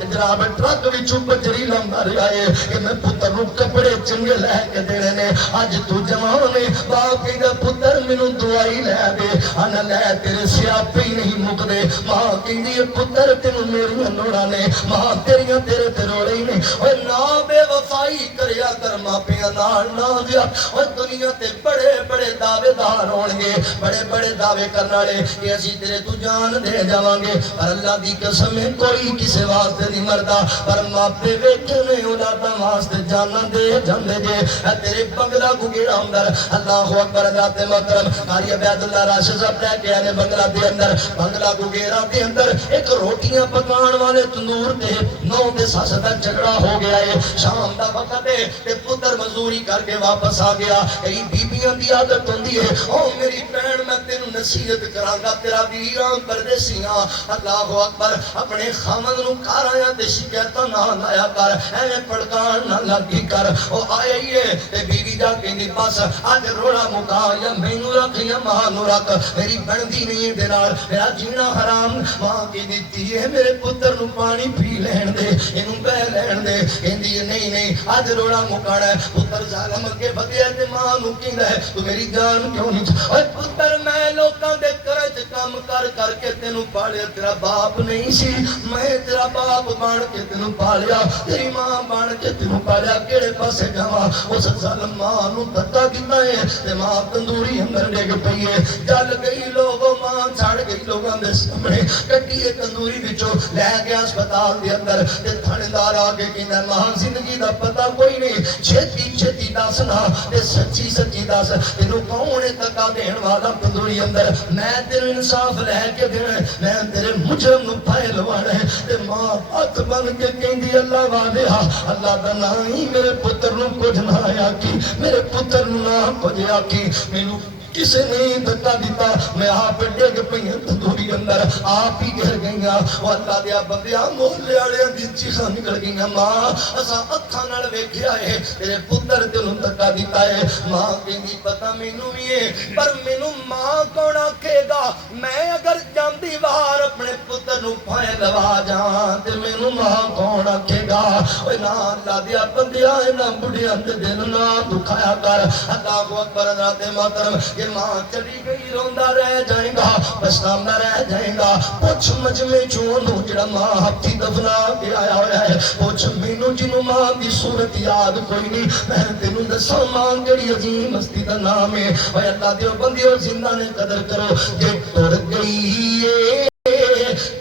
جناب ٹرک وچوں بجری لاندا رہیا ہے کہ میں پتر نوں کپڑے چنگے لے کے دینے نے اج تو جوان نے باپ کہندا پتر مینوں دوائی لے دے انا لے تیرے سیاپے ہی نہیں مکدے ماں کہندی ہے پتر تینوں میریاں لوڑاں نے ماں تیریاں تیرے تے روڑے ہی نے اوے نا بے وفائی کریا کر ماپیاں نال نہ دیا اور دنیا تے بڑے بڑے دعوے دار ہون گے بڑے بڑے دعوے کرن والے کہ اسی تیرے تو جان دے جاواں گے پر اللہ دی قسم ہے کوئی کسے واسطے نہیں مردا پر ماپے ویکھنے اولاداں واسطے جان دے جاندے جے تیرے بنگلا گھگیڑا اندر اللہ اکبر ذات محترم محترم قاری عبیداللہ راشد صاحب لے کے آئے بنگلہ دے اندر، بنگلہ گوگیرا دے اندر ایک روٹیاں پکان والے تندور دے نو دے ساس دا جھگڑا ہو گیا ہے، شام دا وقت ہے تے پتر مزدوری کر کے واپس آ گیا۔ کئی بیبیاں دی عادت ہوندی ہے، او میری بہن میں تینوں نصیحت کراں گا، تیرا ویراں پردیسیاں اللہ اکبر اپنے خامد نو گھر آیا تے شکایتاں نہ لایا کر، ایویں پڑکان نہ لگی کر۔ او آئے ہی تے بیوی جا کے دی بس اج روڑا مکا یا مینوں رکھ یا ماں نو رکھ، میری بندی نہیں دے نال میرا جینا حرام۔ ماں کی دتی ہے میرے پتر نو پانی پی لین دے، اینوں بہ لین دے، کہندی نہیں نہیں اج روڑا مکانا ہے۔ پتر ظالم کے بدیا تے ماں نو کہندا ہے تو میری جان کیوں نہیں؟ اوے پتر میں لوکاں دے گھر وچ کام کر کر کے تینوں پالیا، تیرا باپ نہیں سی، میں تیرا باپ بن کے تینوں پالیا، تیری ماں بن کے تینوں پالیا، کیڑے پاسے جاواں؟ اس ظالم ماں نو دتا کیتا ہے تے ماں تندوری اندر ڈگ پئی ہے، جل گئی لوگوں ماں چھڑ گئی لوگاں دے سامنے، کٹی تندوری وچوں لے گیا ہسپتال دے اندر تے تھاਣیدار آ کے کہندا ماں زندگی دا پتہ کوئی نہیں، چھتی چھتی دسنا تے سچی سچی دس تینوں کون تکا دین والا تندوری اندر؟ میں تیرے انصاف لے کے دینا ہے، میں تیرے مجرم نو پائے لوانا ہے۔ تے ماں ہاتھ بن کے کہندی اللہ والیا اللہ دا نام ہی میرے پتر نو کچھ نہ آکی، میرے پتر نو نہ کچھ آکی، مینوں کسے نہیں دھکا دیتا، میں آپ ڈگ پئیاں تندوری اندر آپ ہی گر گئیاں۔ وہ اللہ دیا بندیاں محلے والےاں دی چیخاں نکل گئیاں، ماں اساں اکھاں نال ویکھیا ہے تیرے پتر تینوں دھکا دیتا ہے۔ ماں کہندی پتہ مینوں وی ہے پر مینوں ماں کون آکھے گا؟ میں اگر جاندی وار اپنے پتر نو پھائے لوا جاں تے مینوں ماں کون آکھے گا؟ اوے نا اللہ دیا بندیاں انہاں بڑھیاں دے دل نہ دکھایا کر۔ اللہ اکبر حضرات محترم، یہ ماں چلی گئی روندا رہ جائے گا، پچھتاوندا رہ جائے گا۔ پوچھ مجمع چونوں جڑا ماں ہتھی دفنا کے آیا ہوا ہے، پوچھ مینوں جنوں ماں دی صورت یاد کوئی نہیں، میں تینوں دساں ماں کیڑی عظیم ہستی دا نام ہے۔ اے اللہ دیو بندیو زندہ نے قدر کرو، جے ٹر گئی ہے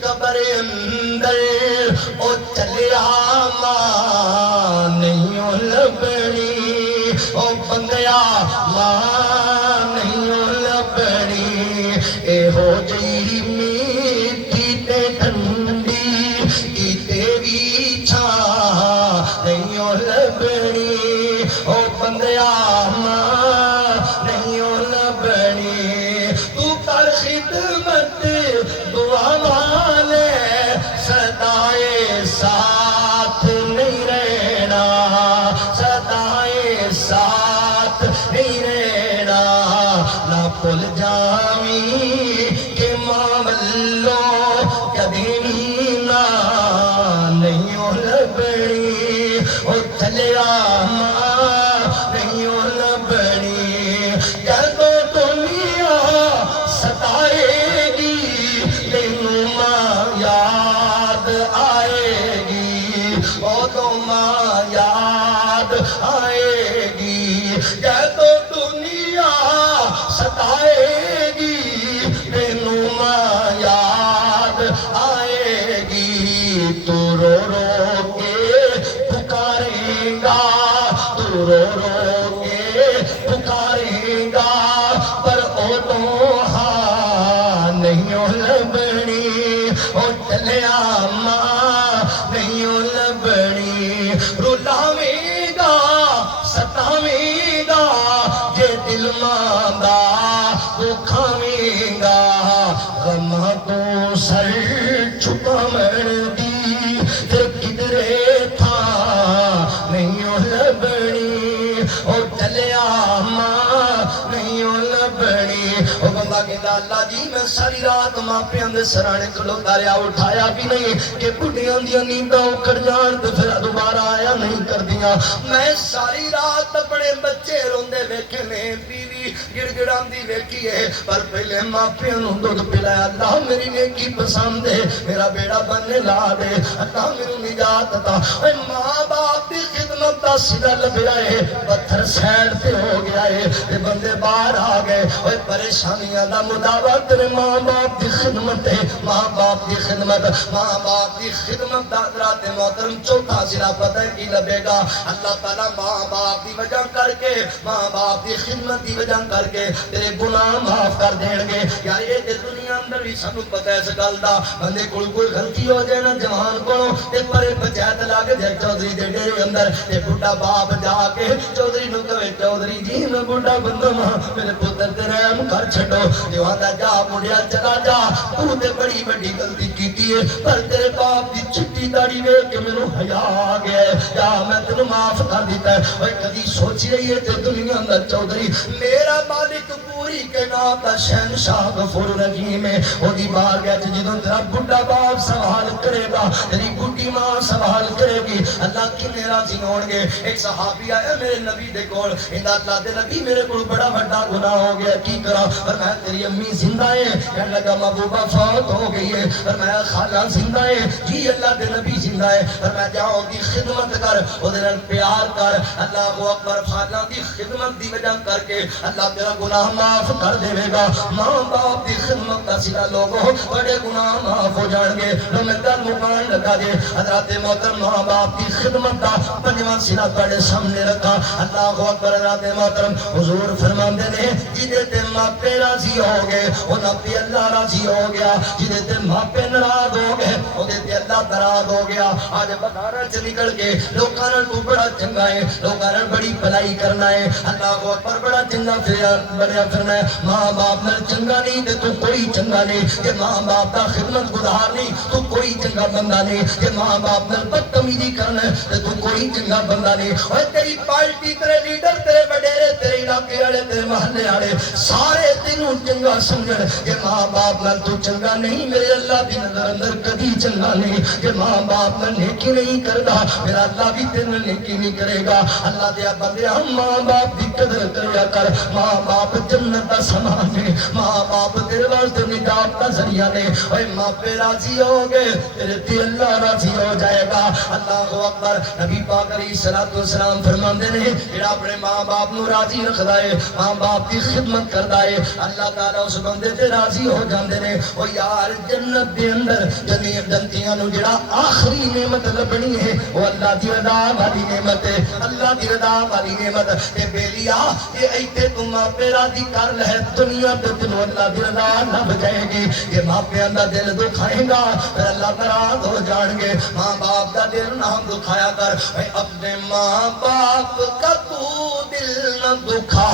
قبر اندر او چلیا ماں نہیں لبنی، او بندیا ماں نہیں لبنی، اے ہو جئی میٹھی تے ٹھنڈی کی تیری چھاں نہیں لبنی، او بندیا ماں نہیں لبنی، تو کر خدمت دعا والے صدائے ساتھ نہیں رہنا، صدائے ساتھ نہیں رہنا، نہ بھول جاویں کہ ماں والو کبھی نہ نہیں لبنی، او چلیا ماں نہیں لبنی، جدوں دنیا ستائے گی تینوں ماں یاد آئے گی، او تو ماں یاد آئے گی، جدوں دنیا ستائے گی تینوں ماں یاد آئے گی، تو رو رو کے پکارے گا، تو رو رو کے پکارے گا، پر او تو ہاں نہیں لبنی، او چلیا ماں نہیں لبنی، رلاویں گا ستاویں گا جے دل ماں دا دکھاویں گا، غماں تو سر چھپاویں دی تے کدرے تھاں نہیں لبنی، او چلیا ماں نہیں لبنی۔ او بندہ کہندا اللہ جی میں ساری رات ماپیاں دے سرانے کھلوتا رہیا، اٹھایا بھی نہیں کہ بڈھیاں دیاں نینداں اکھڑ جان تے پھر دوبارہ آیا نہیں کردیاں، میں ساری رات اپنے بچے روندے ویکھے نے، بیوی گڑ گڑاندی ویکھی ہے، پر پہلے ماپیاں نوں دودھ پلایا، اللہ میری نیکی پسند ہے، میرا بیڑا بننے لا دے، اللہ میرے نجات عطا۔ اے ماں باپ دی خدمت دا سلا لبیا ہے پتھر سائڈ تے ہو گیا ہے تے بندے باہر آ گئے اوے پریشانیاں دا مداوا تیرے ماں باپ دی خدمت ہے ماں باپ دی خدمت ماں باپ دی خدمت دا حضرات محترم چوتھا سلا پتہ ہے کی لبے گا اللہ تعالیٰ ماں باپ دی وجہ کر کے ماں باپ دی خدمت دی وجہ کر کے تیرے گناہ معاف کر دین گے یار یہ تے دنیا اندر بھی سانو پتہ ہے اس گل دا بندے کوئی غلطی ہو جائے نا جوان کولوں تے پرے پنچایت لا کے جائے چودھری دے ڈیرے اندر تے بڈھا باپ جا کے چودھری نو کہے چودھری جی میں بڈھا بندہ ہاں میرے پتر تے رحم کر چھڈو جو آندا جا مڑیا چلا جا تو تے بڑی بڑی غلطی کیتی ہے پر تیرے باپ دی چٹی داڑھی ویکھ کے مینوں حیا آ گیا ہے یا میں تینوں معاف کر دیتا ہے اوے کدی سوچی رہی ہے تے دنیا اندر چودھری میرا مالک پوری کائنات دا شہنشاہ غفور رحیم ہے او دی بارگاہ وچ جدوں تیرا بڈھا باپ سوال کرے گا تیری بڈھی ماں سوال کرے گی اللہ کنے راضی ہون گے ایک صحابی آیا میرے نبی دے کول اندا اللہ دے نبی میرے کول بڑا بڑا گناہ ہو گیا کی کراں فرمایا تیری امی زندہ ہے کہنے لگا محبوبہ فوت ہو گئی ہے فرمایا خالہ زندہ ہے جی اللہ دے نبی زندہ ہے فرمایا جاؤ دی خدمت کر او دے نال پیار کر اللہ اکبر خالہ دی خدمت دی وجہ کر کے اللہ تیرا گناہ معاف کر دے گا ماں باپ دی خدمت دا سلا لوگوں بڑے گناہ معاف ہو جان گے لو میں گل مکان لگا دے حضرات محترم ماں باپ کی خدمت دا پنجواں سلا تواڈے سامنے رکھا اللہ اکبر حضرات محترم حضور فرماندے نے جدے تے ماپے راضی ہو گئے انہاں پہ اللہ راضی ہو گیا جدے تے ماپے ناراض ہو گئے اودے تے اللہ ناراض ہو گیا آج بازاراں چ نکل کے لوکاں نال تو بڑا چنگا ہے لوکاں نال بڑی بھلائی کرنا ہے اللہ اکبر بڑا چنگا بنیا پھرنا ہے ماں باپ نال چنگا نہیں تے تو کوئی چنگا نہیں کہ ماں باپ دا خدمت گزار نہیں تو کوئی چنگا بندہ نہیں کہ ماں باپ نال بدتمیزی کرنا ہے تے تو کوئی چنگا بندہ نہیں اور تیری پارٹی تیرے لیڈر تیرے وڈیرے تیرے علاقے والے تیرے محلے والے سارے تینوں چنگا سمجھن کہ ماں باپ نال تو چنگا نہیں میرے اللہ دی نظر اندر کبھی چنگا نہیں کہ ماں باپ نال نیکی نہیں کردا میرا اللہ بھی تیرے نال نیکی نہیں کرے گا اللہ دے بندے ہم ماں باپ دی قدر کریا کر ماں باپ جنت دا سامان ہے ماں باپ تیرے واسطے نجات دا ذریعہ نے اوے ماں پہ راضی ہو گئے تیرے تے اللہ راضی ہو جائے گا اللہ اکبر نبی پاک علیہ الصلوۃ والسلام فرماندے نے جڑا اپنے ماں باپ نو راضی رکھدا ہے ماں باپ دی خدمت کردا ہے اللہ تعالی اس بندے تے راضی ہو جاندے نے او یار جنت دے اندر جنتیاں نو جڑا آخری نعمت لبنی ہے وہ اللہ دی رضا والی نعمت ہے اللہ دی رضا والی نعمت تے بیلیا اے ایتھے تو ماں پہ راضی کر لے دنیا تے تینوں اللہ دی رضا لب جائے گی یہ ماں پیاں دا دل دکھائے گا پھر اللہ ناراض ہو جان گے ماں باپ دا دل نہ دکھایا کر اے اپنے ماں باپ کا تو دل نہ دکھا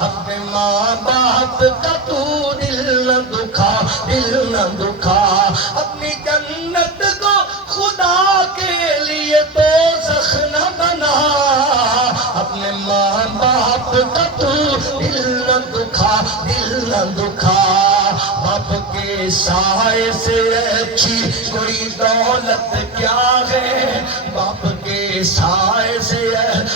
اپنے ماں باپ کا تو دل نہ دکھا اپنی جنت کو خدا کے لیے دوزخ نہ بنا اپنے ماں باپ کا تو دل نہ دکھا باپ کے سائے سے اچھی کوئی دولت کیا ہے باپ کے سائے سے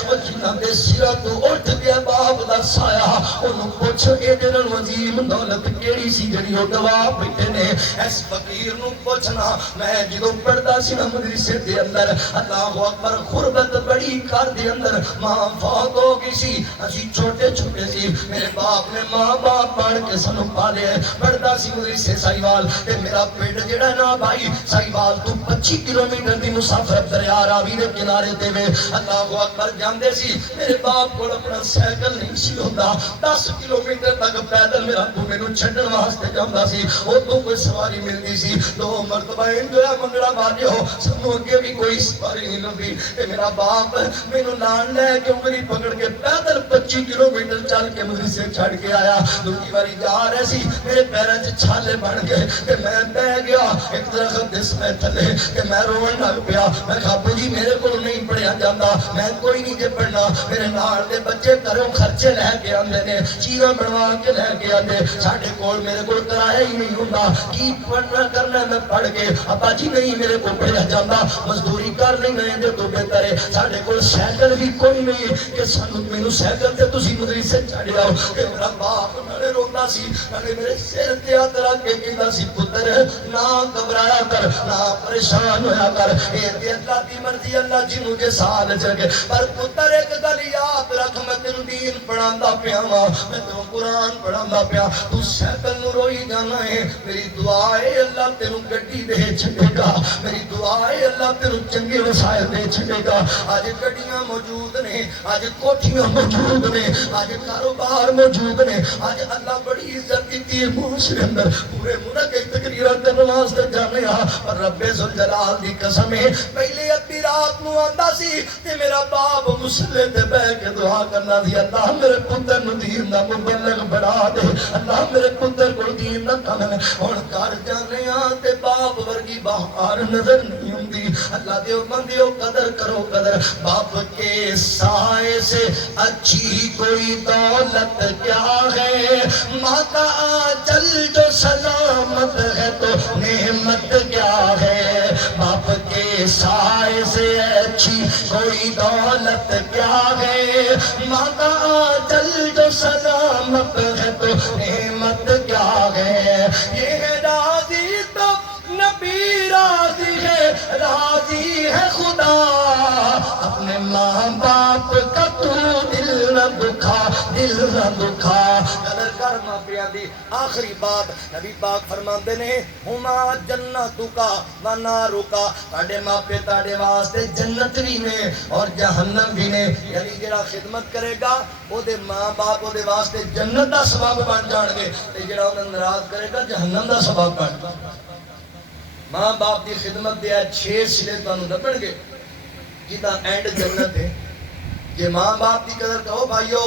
وہ جنہ دے سرہ تو اٹھ گیا باپ دا سایہ انہوں پوچھو اے دن عظیم دولت کیڑی سی جڑی ہو گواہ بیٹھے نے اس فقیر نو پوچھنا میں جدوں پڑھدا سی نا مدرسے دے اندر اللہ اکبر غربت بڑی گھر دے اندر ماں فوت ہو گئی سی اسی چھوٹے سی میرے باپ نے ماں باپ پڑھ کے سانو پالے پڑھدا سی مدرسے سائیوال تے میرا پنڈ جڑا نا بھائی سائیوال تو 25 کلومیٹر دی مسافت دریا راوی دے کنارے تے میں اللہ اکبر جاندے سی میرے باپ کول اپنا سائیکل نہیں سی ہوندا 10 کلومیٹر تک پیدل میرا ابو مینوں چھڈن واسطے جاندا سی او تو کوئی سواری ملدی سی 2 مرتبہ انجویا منگڑا مارے ہو سانو اگے بھی کوئی سواری نہیں لبھی تے میرا باپ مینوں نال لے کے عمری پکڑ کے پیدل 25 کلومیٹر چل کے مدرسے چھڑ کے آیا دوسری باری جا رہے سی میرے پیراں وچ چھالے بن گئے تے میں بہ گیا ایک درخت دے سمے تھلے تے میں رون لگ پیا میں کہا ابو جی میرے کول نہیں پڑھیا جاندا میں کوئی نہیں جے پڑھنا میرے نال دے بچے گھروں خرچے لے کے آندے نے چیزاں بنوا کے لے کے آندے ساڈے کول میرے کول کرایہ ہی نہیں ہوندا کی پڑھنا کرنا میں پڑھ کے ابا جی نہیں میرے کول پڑھیا جاندا مزدوری کر نہیں گئے تے تو بہتر ہے ساڈے کول سائیکل بھی کوئی نہیں کہ سانو مینوں سائیکل سائیکل تے تسی مدرسے چڑھ آؤ کہ میرا باپ نالے روندا سی نالے میرے سر تے ہاتھ رکھ کے کہندا سی پتر نہ گھبرایا کر نہ پریشان ہویا کر اے تے اللہ دی مرضی اللہ جنوں دے سال چگے پر پتر ایک گل یاد رکھ میں تینوں دین پڑھاندا پیا وا میں تینوں قرآن پڑھاندا پیا تو سائیکل نو روئی جانا ہے میری دعا ہے اللہ تینوں گڈی دے چھڈے گا میری دعا ہے اللہ تینوں چنگے وسائل دے چھڈے گا آج گڈیاں موجود نے آج کوٹھیاں موجود نے آج کاروبار موجود نے آج اللہ بڑی عزت دیتی ہے معاشرے اندر پورے ملک ایک تقریرہ کرنے واسطے جانے پر رب ذوالجلال دی قسم ہے پہلے ابھی رات نو آندا سی تے میرا باپ مصلی تے بیٹھ کے دعا کرنا سی اللہ میرے پتر نو دین دا مبلغ بنا دے اللہ میرے پتر کو دین دا کم ہے ہن گھر جانے تے باپ ورگی بہار نظر نہیں ہوندی اللہ دیو بندیو قدر کرو قدر باپ کے سائے سے اچھی کوئی دولت کیا ہے ماں کا آنچل جو سلامت ہے تو نعمت کیا ہے باپ کے سائے سے اچھی کوئی دولت کیا ہے ماں کا آنچل جو سلامت ہے تو نعمت کیا ہے یہ ہے راضی تو نبی راضی ہے راضی ہے خدا اپنے ماں باپ کا تو دل نہ دکھا دل نہ دکھا قدر کر ماں پیا دی آخری بات نبی پاک فرماندے نے ہما جنتو کا و نارو کا تاڑے ماں پہ تاڑے واسطے جنت بھی نے اور جہنم بھی نے یعنی جڑا خدمت کرے گا او دے ماں باپ او دے واسطے جنت دا سبب بن جان گے تے جڑا انہاں ناراض کرے گا جہنم دا سبب بن جائے گا ماں باپ دی خدمت دے 6 سلے تانوں لبن گے جدا اینڈ جنت ہے جے ماں باپ دی قدر کرو بھائیو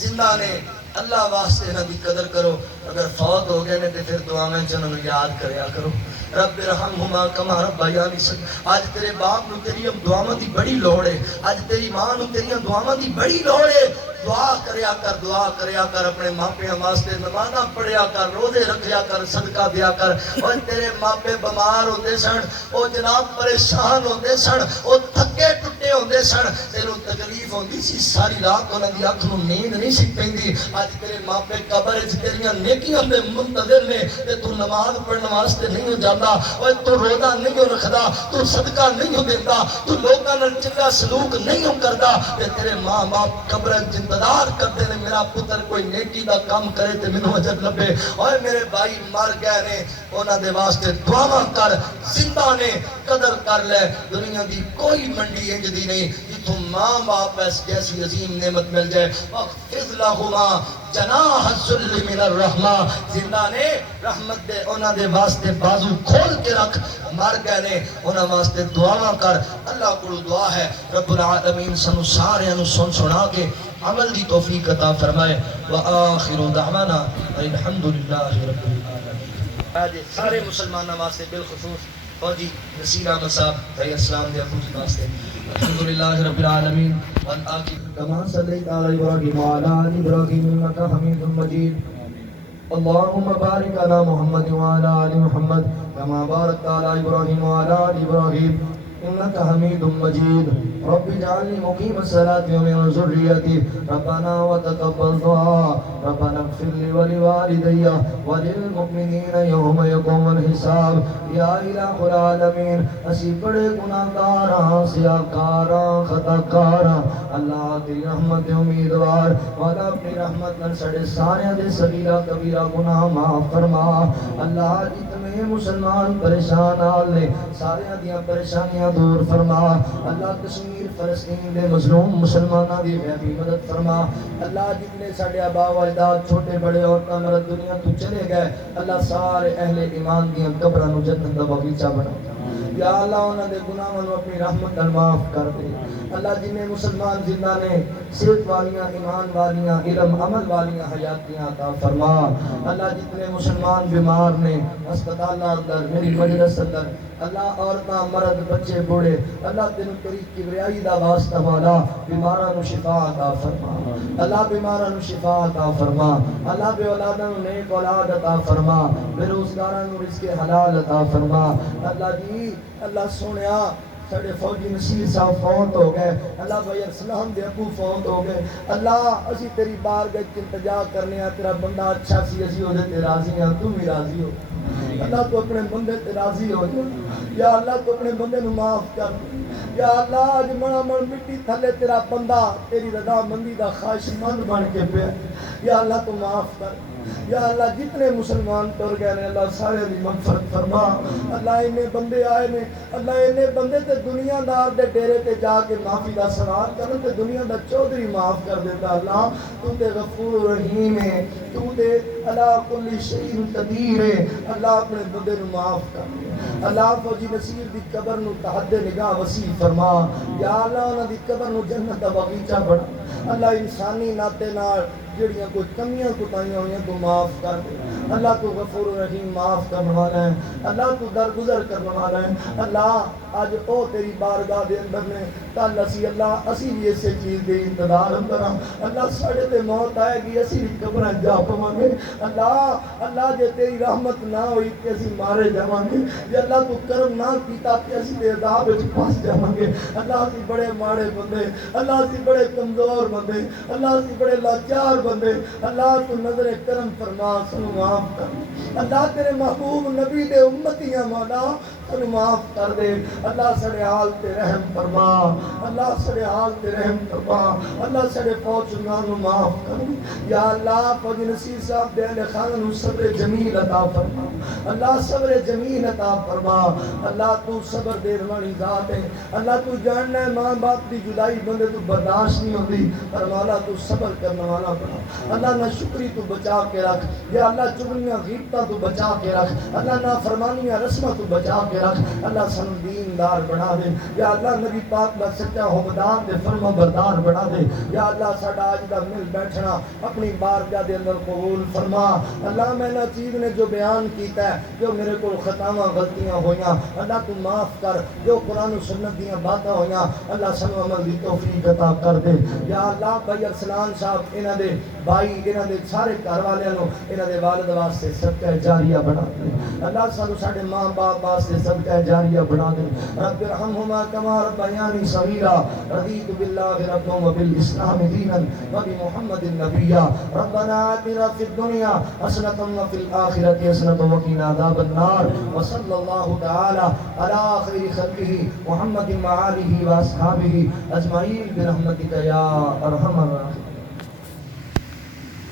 زندہ نے اللہ واسطے نہ دی قدر کرو اگر فوت ہو گئے نے تے پھر دعا میں جنہوں یاد کریا کرو رب رحمہما کما ربیانی صغیرا آج تیرے باپ نو تیری دعاواں دی بڑی لوڑ ہے آج تیری ماں نو تیری دعاواں دی بڑی لوڑ ہے دعا کریا کر اپنے ماں پیاں واسطے نمازاں پڑھیا کر روزے رکھیا کر صدقہ دیا کر اور تیرے ماں پے بیمار ہوندے سن او جناب پریشان ہوندے سن او تھکے ٹٹے ہوندے سن تینوں تکلیف ہوندی سی ساری رات انہاں دی اکھ نوں نیند نہیں سی پیندی اج تیرے ماں پے قبر وچ تیریاں نیکیاں دے منتظر نے تے تو نماز پڑھن واسطے نہیں ہو جاندا اوے تو روزہ نہیں ہو رکھدا تو صدقہ نہیں ہو دیندا تو لوکاں نال چنگا سلوک نہیں ہو کردا تے تیرے ماں باپ قبر انتظار کرتے نے میرا پتر کوئی نیکی دا کام کرے تے مینوں اجر لبے اوے میرے بھائی مر گئے نے انہاں دے واسطے دعاواں کر زندہ نے قدر کر لے دنیا دی کوئی منڈی انج دی نہیں جتھوں ماں باپ جیسی عظیم نعمت مل جائے واخفض لہما جناح الذل من الرحمہ زندہ نے رحمت دے انہاں دے واسطے بازو کھول کے رکھ مر گئے نے انہاں واسطے دعاواں کر اللہ کو دعا ہے رب العالمین سانو سارے نو سن سنا کے عمل دی توفیق عطا فرمائے وآخر دعوانا الحمدللہ رب العالمین آج سارے مسلمانوں واسطے بالخصوص فوجی نصیر احمد صاحب بھائی اسلام دے افوج واسطے الحمدللہ رب العالمین والآخر کما صلیت علی ابراہیم وعلی آل ابراہیم انک حمید مجید اللہم بارک علی محمد وعلی آل محمد کما بارکت علی ابراہیم وعلی آل ابراہیم انك حميد مجيد رب اجعلني مقيم الصلاة ومن ذريتي ربنا وتقبل دعاء ربنا اغفر لي ولوالدي وللمؤمنين يوم يقوم الحساب یا الہ العالمین اسی بڑے گناہگاراں سیاکاراں خطاکاراں اللہ تیری رحمت امیدوار والا اپنی رحمت نال سڑے سارے دے صغیرہ کبیرہ گناہ معاف فرما اللہ جتنے مسلمان پریشان حال نے سارے دیاں پریشانیاں دور فرما اللہ کشمیر فلسطین دے مظلوم مسلماناں دی غیبی مدد فرما اللہ جتنے ساڈے آبا و اجداد چھوٹے بڑے عورتاں مرد دنیا تو چلے گئے اللہ سارے اہل ایمان دیاں قبراں نو جنت دا باغیچہ بنا یا اللہ انہاں دے گناہاں نو اپنی رحمت نال معاف کر دے اللہ جنہیں مسلمان زندہ نے صحت والیاں ایمان والیاں علم عمل والیاں حیاتیاں عطا فرما اللہ جتنے مسلمان بیمار نے ہسپتال اندر میری مجلس اندر اللہ عورتاں مرد بچے بوڑھے اللہ تینوں تیری کبریائی دا واسطہ والا بیماراں نو شفا عطا فرما اللہ بیماراں نو شفا عطا فرما اللہ بے اولاداں نو نیک اولاد عطا فرما بے روزگاراں نو رزق حلال عطا فرما اللہ جی اللہ سونیا ساڈے فوجی نصیر صاحب فوت ہو گئے، اللہ بھائی ارسلان دے ابو فوت ہو گئے، اللہ اسی تیری بارگاہ وچ التجا کرنے ہاں، تیرا بندہ اچھا سی، اسی اودے تے راضی ہاں، تو بھی راضی ہو اللہ، تو اپنے بندے تے راضی ہو جا یا اللہ، تو اپنے بندے نو معاف کر یا اللہ، اج مڑا مڑ مٹی تھلے تیرا بندہ تیری رضا مندی دا خواہش مند بن کے پیا یا اللہ، تو معاف کر یا اللہ، جتنے مسلمان ٹر گئے نے اللہ سارے دی مغفرت فرما اللہ، اینے بندے آئے نے اللہ، اینے بندے تے دنیا دار دے ڈیرے تے جا کے معافی دا سوال کرن تے دنیا دا چودھری معاف کر دیتا اللہ، تو تے غفور رحیم ہے، تو تے اللہ کل شیء قدیر ہے اللہ، اپنے بندے نو معاف کر اللہ، فوجی نصیر دی قبر نو تحت نگاہ وسیع فرما یا اللہ، انہاں دی قبر نو جنت دا باغیچہ بنا اللہ، انسانی ناطے نال جڑیاں کوئی کمیاں کوتاہیاں ہوئیاں تو معاف کر دے اللہ، تو غفور رحیم معاف کرنے والا ہے اللہ، تو درگزر کرنے والا ہے اللہ، آج او تیری بارگاہ دے اندر نے کل اسی اللہ اسی بھی اسے چیز دے انتظار اندر اللہ، ساڑے تے موت آئے گی اسی بھی قبریں جا پواں گے اللہ، اللہ جے تیری رحمت نہ ہوئی کہ اسی مارے جاواں گے جے اللہ تو کرم نہ کیتا کہ اسی دے عذاب وچ پھس جاواں گے اللہ، اسی بڑے ماڑے بندے اللہ، اسی بڑے کمزور بندے اللہ، اسی بڑے لاچار بندے اللہ، تو نظر کرم فرما سنو معاف کر اللہ، تیرے محبوب نبی دے امتیاں مولا سنو معاف کر دے اللہ، سڑے حال تے رحم فرما اللہ، سڑے حال تے رحم فرما اللہ، سڑے فوج نو معاف کر یا اللہ، فوجی نصیر صاحب دے اہل خانہ نو صبر جمیل عطا فرما اللہ، صبر جمیل عطا فرما اللہ، تو صبر دے والی ذات ہے اللہ، تو جاننا ہے ماں باپ دی جدائی بندے تو برداشت نہیں ہوتی پر مولا تو صبر کرنے والا بنا اللہ، نہ شکری تو بچا کے رکھ یا اللہ، چغلیاں غیبتاں تو بچا کے رکھ اللہ، نہ فرمانیاں رسماں تو بچا کے رکھ اللہ، سن دیندار بنا دے یا اللہ، نبی پاک دا سچا حکمدار دے فرما بردار بنا دے یا اللہ، ساڈا اج دا مل بیٹھنا اپنی بارگاہ دے اندر قبول فرما اللہ، میں نہ چیز نے جو بیان کیتا ہے جو میرے کو خطاواں غلطیاں ہویاں اللہ، تو معاف کر جو قرآن و سنت دیاں باتاں ہویاں اللہ، سن عمل دی توفیق عطا کر دے یا اللہ، بھائی ارسلان صاحب انہاں دے بھائی انہاں دے سارے گھر والےاں نو انہاں دے والد واسطے صدقہ جاریہ بنا دے اللہ، سانو ساڈے ماں باپ واسطے صدقہ جاریہ بنا دے رب ارحمہما کما ربیانی صغیرا رضیت باللہ ربا وبالاسلام دینا وبمحمد نبیا ربنا آتنا فی الدنیا حسنۃ وفی الآخرۃ حسنۃ وقنا عذاب النار وصلی اللہ تعالی علی خیر خلقہ محمد وآلہ واصحابہ اجمعین برحمتک یا ارحم الراحمین.